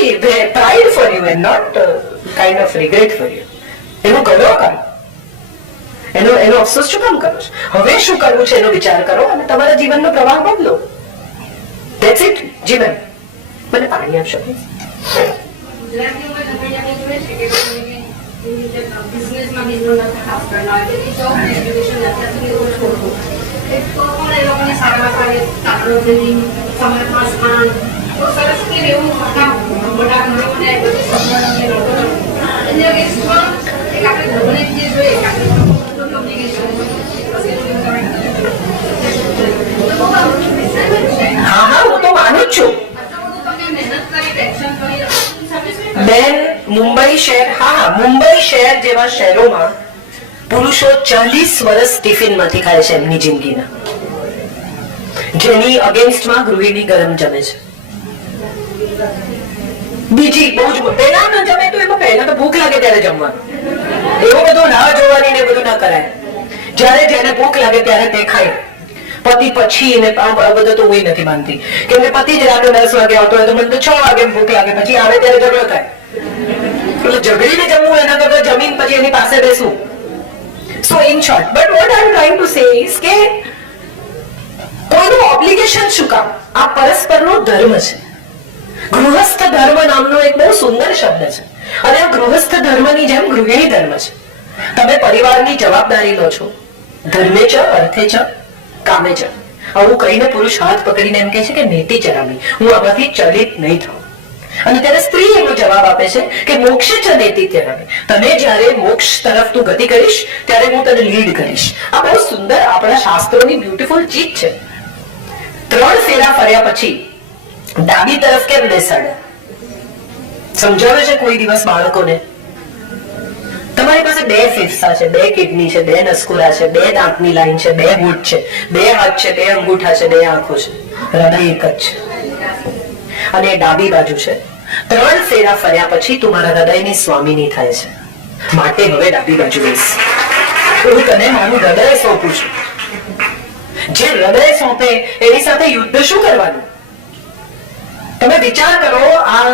pride for you and not kind of regret for you. એનું ગૌરવ કરો, એનો અફસોસ શું કામ કરો છો? હવે શું કરવું છે એનો વિચાર કરો અને તમારા જીવનનો પ્રવાહ બદલો. That's it. જીવન. મને પાણી આપશો ગુજરાતીઓમાં તમે જાણે જોડે છે કે બિઝનેસમાં બિઝનેસ નથી ખાસ કરતા હોય કે જોબ એજ્યુકેશન અત્યાર સુધી ઓછું હતું. તો પણ એ લોકોને સારા પાડે કાપડો ફિલિંગ સમાજમાં સ્થાન તો સરસ કે એવું મોટા ઘરોને બધી સંભાળને લોકો એટલે કે સ્ટ્રોંગ એક આપણે ઘરોને જે જોઈએ કે આપણે કમ્યુનિકેશન હા, હું તો માનું જ છું. બેન, મુંબઈ શહેર, મુંબઈ શહેર જેવા શહેરોમાં પુરુષો 40 વર્ષ ટિફિનમાંથી ખાય છે એમની જિંદગીના, જેની અગેન્સ્ટમાં ગૃહિણી ગરમ જમે છે. બીજી બહુ જ પહેલા ન જમે તો એમાં પહેલા તો ભૂખ લાગે ત્યારે જમવાનું, એવું બધું રાહ જોવાની ને બધું ના કરાય. જ્યારે જેને ભૂખ લાગે ત્યારે તે ખાય. પતિ પછી ને બધું તો હું નથી માનતી, કેમ કે પતિ જ રાતે 10 વાગે આવતો હોય તો મને તો 6 વાગે ભૂખ લાગે, પછી આવે ત્યારે ઝઘડો થાય. એટલે ઝઘડીને જમવું એના કરતા જમીન પછી એની પાસે બેસવું. So in short, but what I am trying to say is કે કોઈનું ઓબ્લિગેશન શું કામ? આ પરસ્પરનો ધર્મ છે. ગૃહસ્થ ધર્મ નામનો એક બહુ સુંદર શબ્દ છે અને આ ગૃહસ્થ ધર્મની જેમ ગૃહિણી ધર્મ છે. તમે પરિવારની જવાબદારી લો છો, ધર્મે ચ અર્થે ચ કામે ચ. આવું કહીને પુરુષ હાથ પકડીને એમ કહે છે કે નેતિ ચરામી, હું આમાંથી ચલિત નહીં થાઉં. અને ત્યારે સ્ત્રી એનો જવાબ આપે છે કે મોક્ષ ચ નેતિ ચરામી, તને જ્યારે મોક્ષ તરફ તું ગતિ કરીશ ત્યારે હું તને લીડ કરીશ. આ બહુ સુંદર આપણા શાસ્ત્રોની બ્યુટીફુલ ચીજ છે. 3 ફેરા ફર્યા પછી ડાબી તરફ કેમ બેસાડે? સમજાવે છે કોઈ દિવસ બાળકોને? તમારી પાસે 2 ફેફસા છે, 2 કિડની છે, 2 નસકોરા છે, 2 દાંતની લાઈન છે, 2 હોઠ છે, 2 હાથ છે, 2 અંગૂઠા છે, 2 આંખો છે, હૃદય એક જ છે અને ડાબી બાજુ છે. 3 ફેરા ફર્યા પછી તું મારા હૃદયની સ્વામીની થાય છે, માટે હવે ડાબી બાજુ બેસ. હું તને મારું હૃદય સોંપું છું. જે હૃદય સોંપે એની સાથે યુદ્ધ શું કરવાનું? તમે વિચાર કરો, આ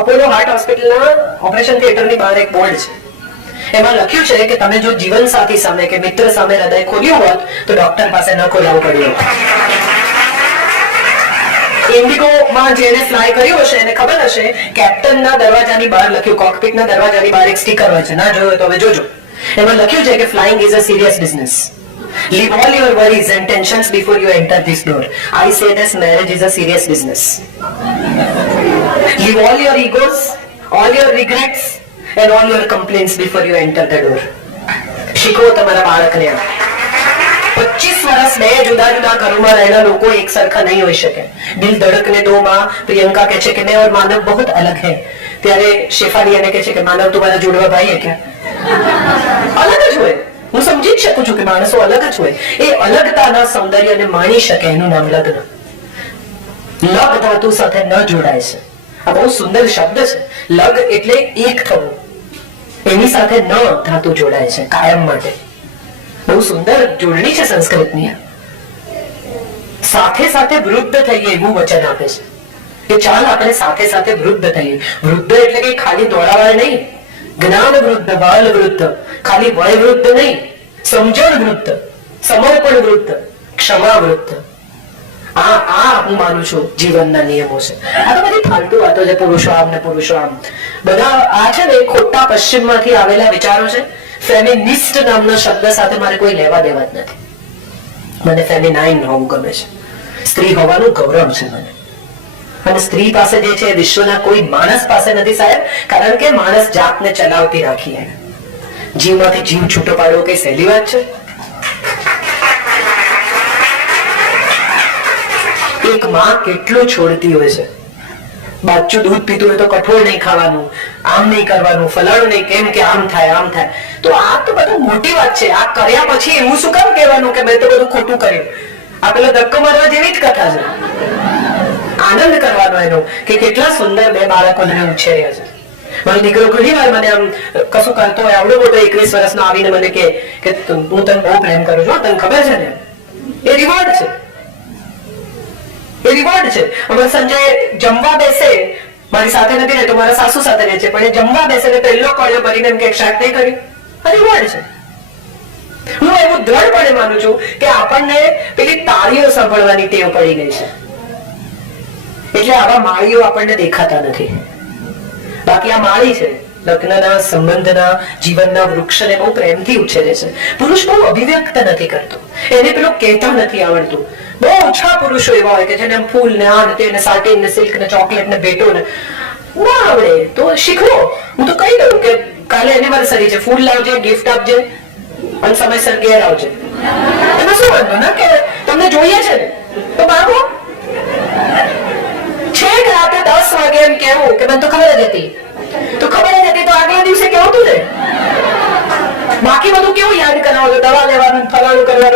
અપોલો હાર્ટ હોસ્પિટલના ઓપરેશન થિયેટરની બહાર એક બોર્ડ છે, એમાં લખ્યું છે કે તમે જો જીવન સાથી સામે કે મિત્ર સામે હૃદય ખોલ્યું હોત તો ડોક્ટર પાસે ન ખોલાવવું પડ્યું. ઇન્ડિગોમાં જેને ફ્લાય કર્યું હશે એને ખબર હશે, કેપ્ટનના દરવાજાની બહાર લખ્યું, કોકપિટના દરવાજાની બહાર એક સ્ટીકર હોય છે, ના જોયો તો હવે જોજો. એમાં લખ્યું છે કે flying is a serious business. Leave all your worries and tensions before you enter this door. I say this marriage is a serious business. Leave all your egos, all your regrets and all your complaints before you enter the door. શીખવો તમારા બાળકને. 25 વર્ષ 2 જુદા જુદા ઘરોમાં રહેલા લોકો એક સરખા નહીં હોઈ શકે. દિલ ધડકને દો માં પ્રિયંકા કહે છે કે મેં और मानव बहुत अलग है, ત્યારે શેફાલી એને કહે છે કે માનવ तुम्हारा जुड़वा भाई है क्या? અલગ જ હોય. હું સમજી જ શકું છું કે માણસો અલગ જ હોય. એ અલગતાના સૌંદર્યને માણી શકે એનું નામ લગ્ન. લગ ધાતુ સાથે ન જોડાય છે. આ બહુ સુંદર શબ્દ છે. લગ એટલે એક થવું, એની સાથે ન ધાતુ જોડાય છે કાયમ માટે. બહુ સુંદર જોડણી છે સંસ્કૃતની. સાથે સાથે વૃદ્ધ થઈએ એવું વચન આપે છે કે ચાલ આપણે સાથે સાથે વૃદ્ધ થઈએ. વૃદ્ધ એટલે કે ખાલી દોડાવાળ નહીં, જ્ઞાન વૃદ્ધ, બાલ વૃદ્ધ, ખાલી વય વૃદ્ધ નહીં, સમજણ વૃદ્ધ, સમર્પણ વૃદ્ધ, ક્ષમા વૃદ્ધ. આ હું માનું છું જીવનના નિયમો છે. આ તો બધી ફાલતુ વાતો છે, પુરુષો આમ ને પુરુષો આમ. બધા આ છે ને ખોટા પશ્ચિમમાંથી આવેલા વિચારો છે. ફેમિનિસ્ટ નામના શબ્દ સાથે મારે કોઈ લેવા દેવા જ નથી. મને ફેમિનાઇન હોવું ગમે છે. સ્ત્રી હોવાનું ગૌરવ છે મને. અને સ્ત્રી પાસે જે છે વિશ્વના કોઈ માણસ પાસે નથી સાહેબ, કારણ કે માણસ જાતને ચલાવતી રાખી એને. જીવમાંથી જીવ છૂટો પાડવો કઈ સહેલી વાત છે? એક માં કેટલું છોડતી હોય છે. બાચ્ચું દૂધ પીતું હોય તો કઠોળ નહીં ખાવાનું, આમ નહીં કરવાનું, ફલાણું નહીં, કેમ કે આમ થાય આમ થાય. તો આ તો બધું મોટી વાત છે. આ કર્યા પછી એવું શું કામ કહેવાનું કે મેં તો બધું ખોટું કર્યું? આ પેલો ધક્કો મારવા જેવી જ કથા છે. આનંદ કરવાનો એનો કે કેટલા સુંદર બે બાળકોને ઉછેર્યા છે. મારો દીકરો ઘણી વાર મને આમ કશું કરતો હોય, આવડો મોટો 21 વર્ષનો આવીને મને કે હું તને બહુ પ્રેમ કરું છું, તને ખબર છે ને? એ રિવોર્ડ છે. એ રિવોર્ડ છે. હવે સંજય જમવા બેસે, મારી સાથે નથી રહેતો, મારા સાસુ સાથે રહે છે, પણ એ જમવા બેસે ને પહેલો કોળિયો ભરીને એમ કે શાક નહીં કર્યું, આ રિવોર્ડ છે. હું એવું દ્રઢપણે માનું છું કે આપણને પેલી તાળીઓ સાંભળવાની ટેવ પડી ગઈ છે, એટલે આવા માળીઓ આપણને દેખાતા નથી. બાકી આ માળી છે લગ્નના, સંબંધના, જીવનના વૃક્ષને બહુ પ્રેમથી ઉછેરે છે. પુરુષ બહુ અભિવ્યક્ત નથી કરતો, એને પેલું કહેતા નથી આવડતું. બહુ ઓછા પુરુષો એવા હોય કે જેને ફૂલ ને આ ને તે ને સાટીન ને સિલ્ક ને ચોકલેટ ને ભેટો ને ના આવડે તો શીખવો. હું તો કહી દઉં કે કાલે એનિવર્સરી છે, ફૂલ લાવજે, ગિફ્ટ આપજે અને સમયસર ઘેર આવજે. એમાં શું વાંધો ના કે તમને જોઈએ છે ને તો બાબુ છેક રાતે 10 વાગે એમ કેવું કે મને તો ખબર જ હતી, તો ખબર જ હતી તો આગલા દિવસે કેવું તું ને. બાકી બધું કેવું યાદ કરાવો, દવા લેવાનું, ફલાણું કરવાનું.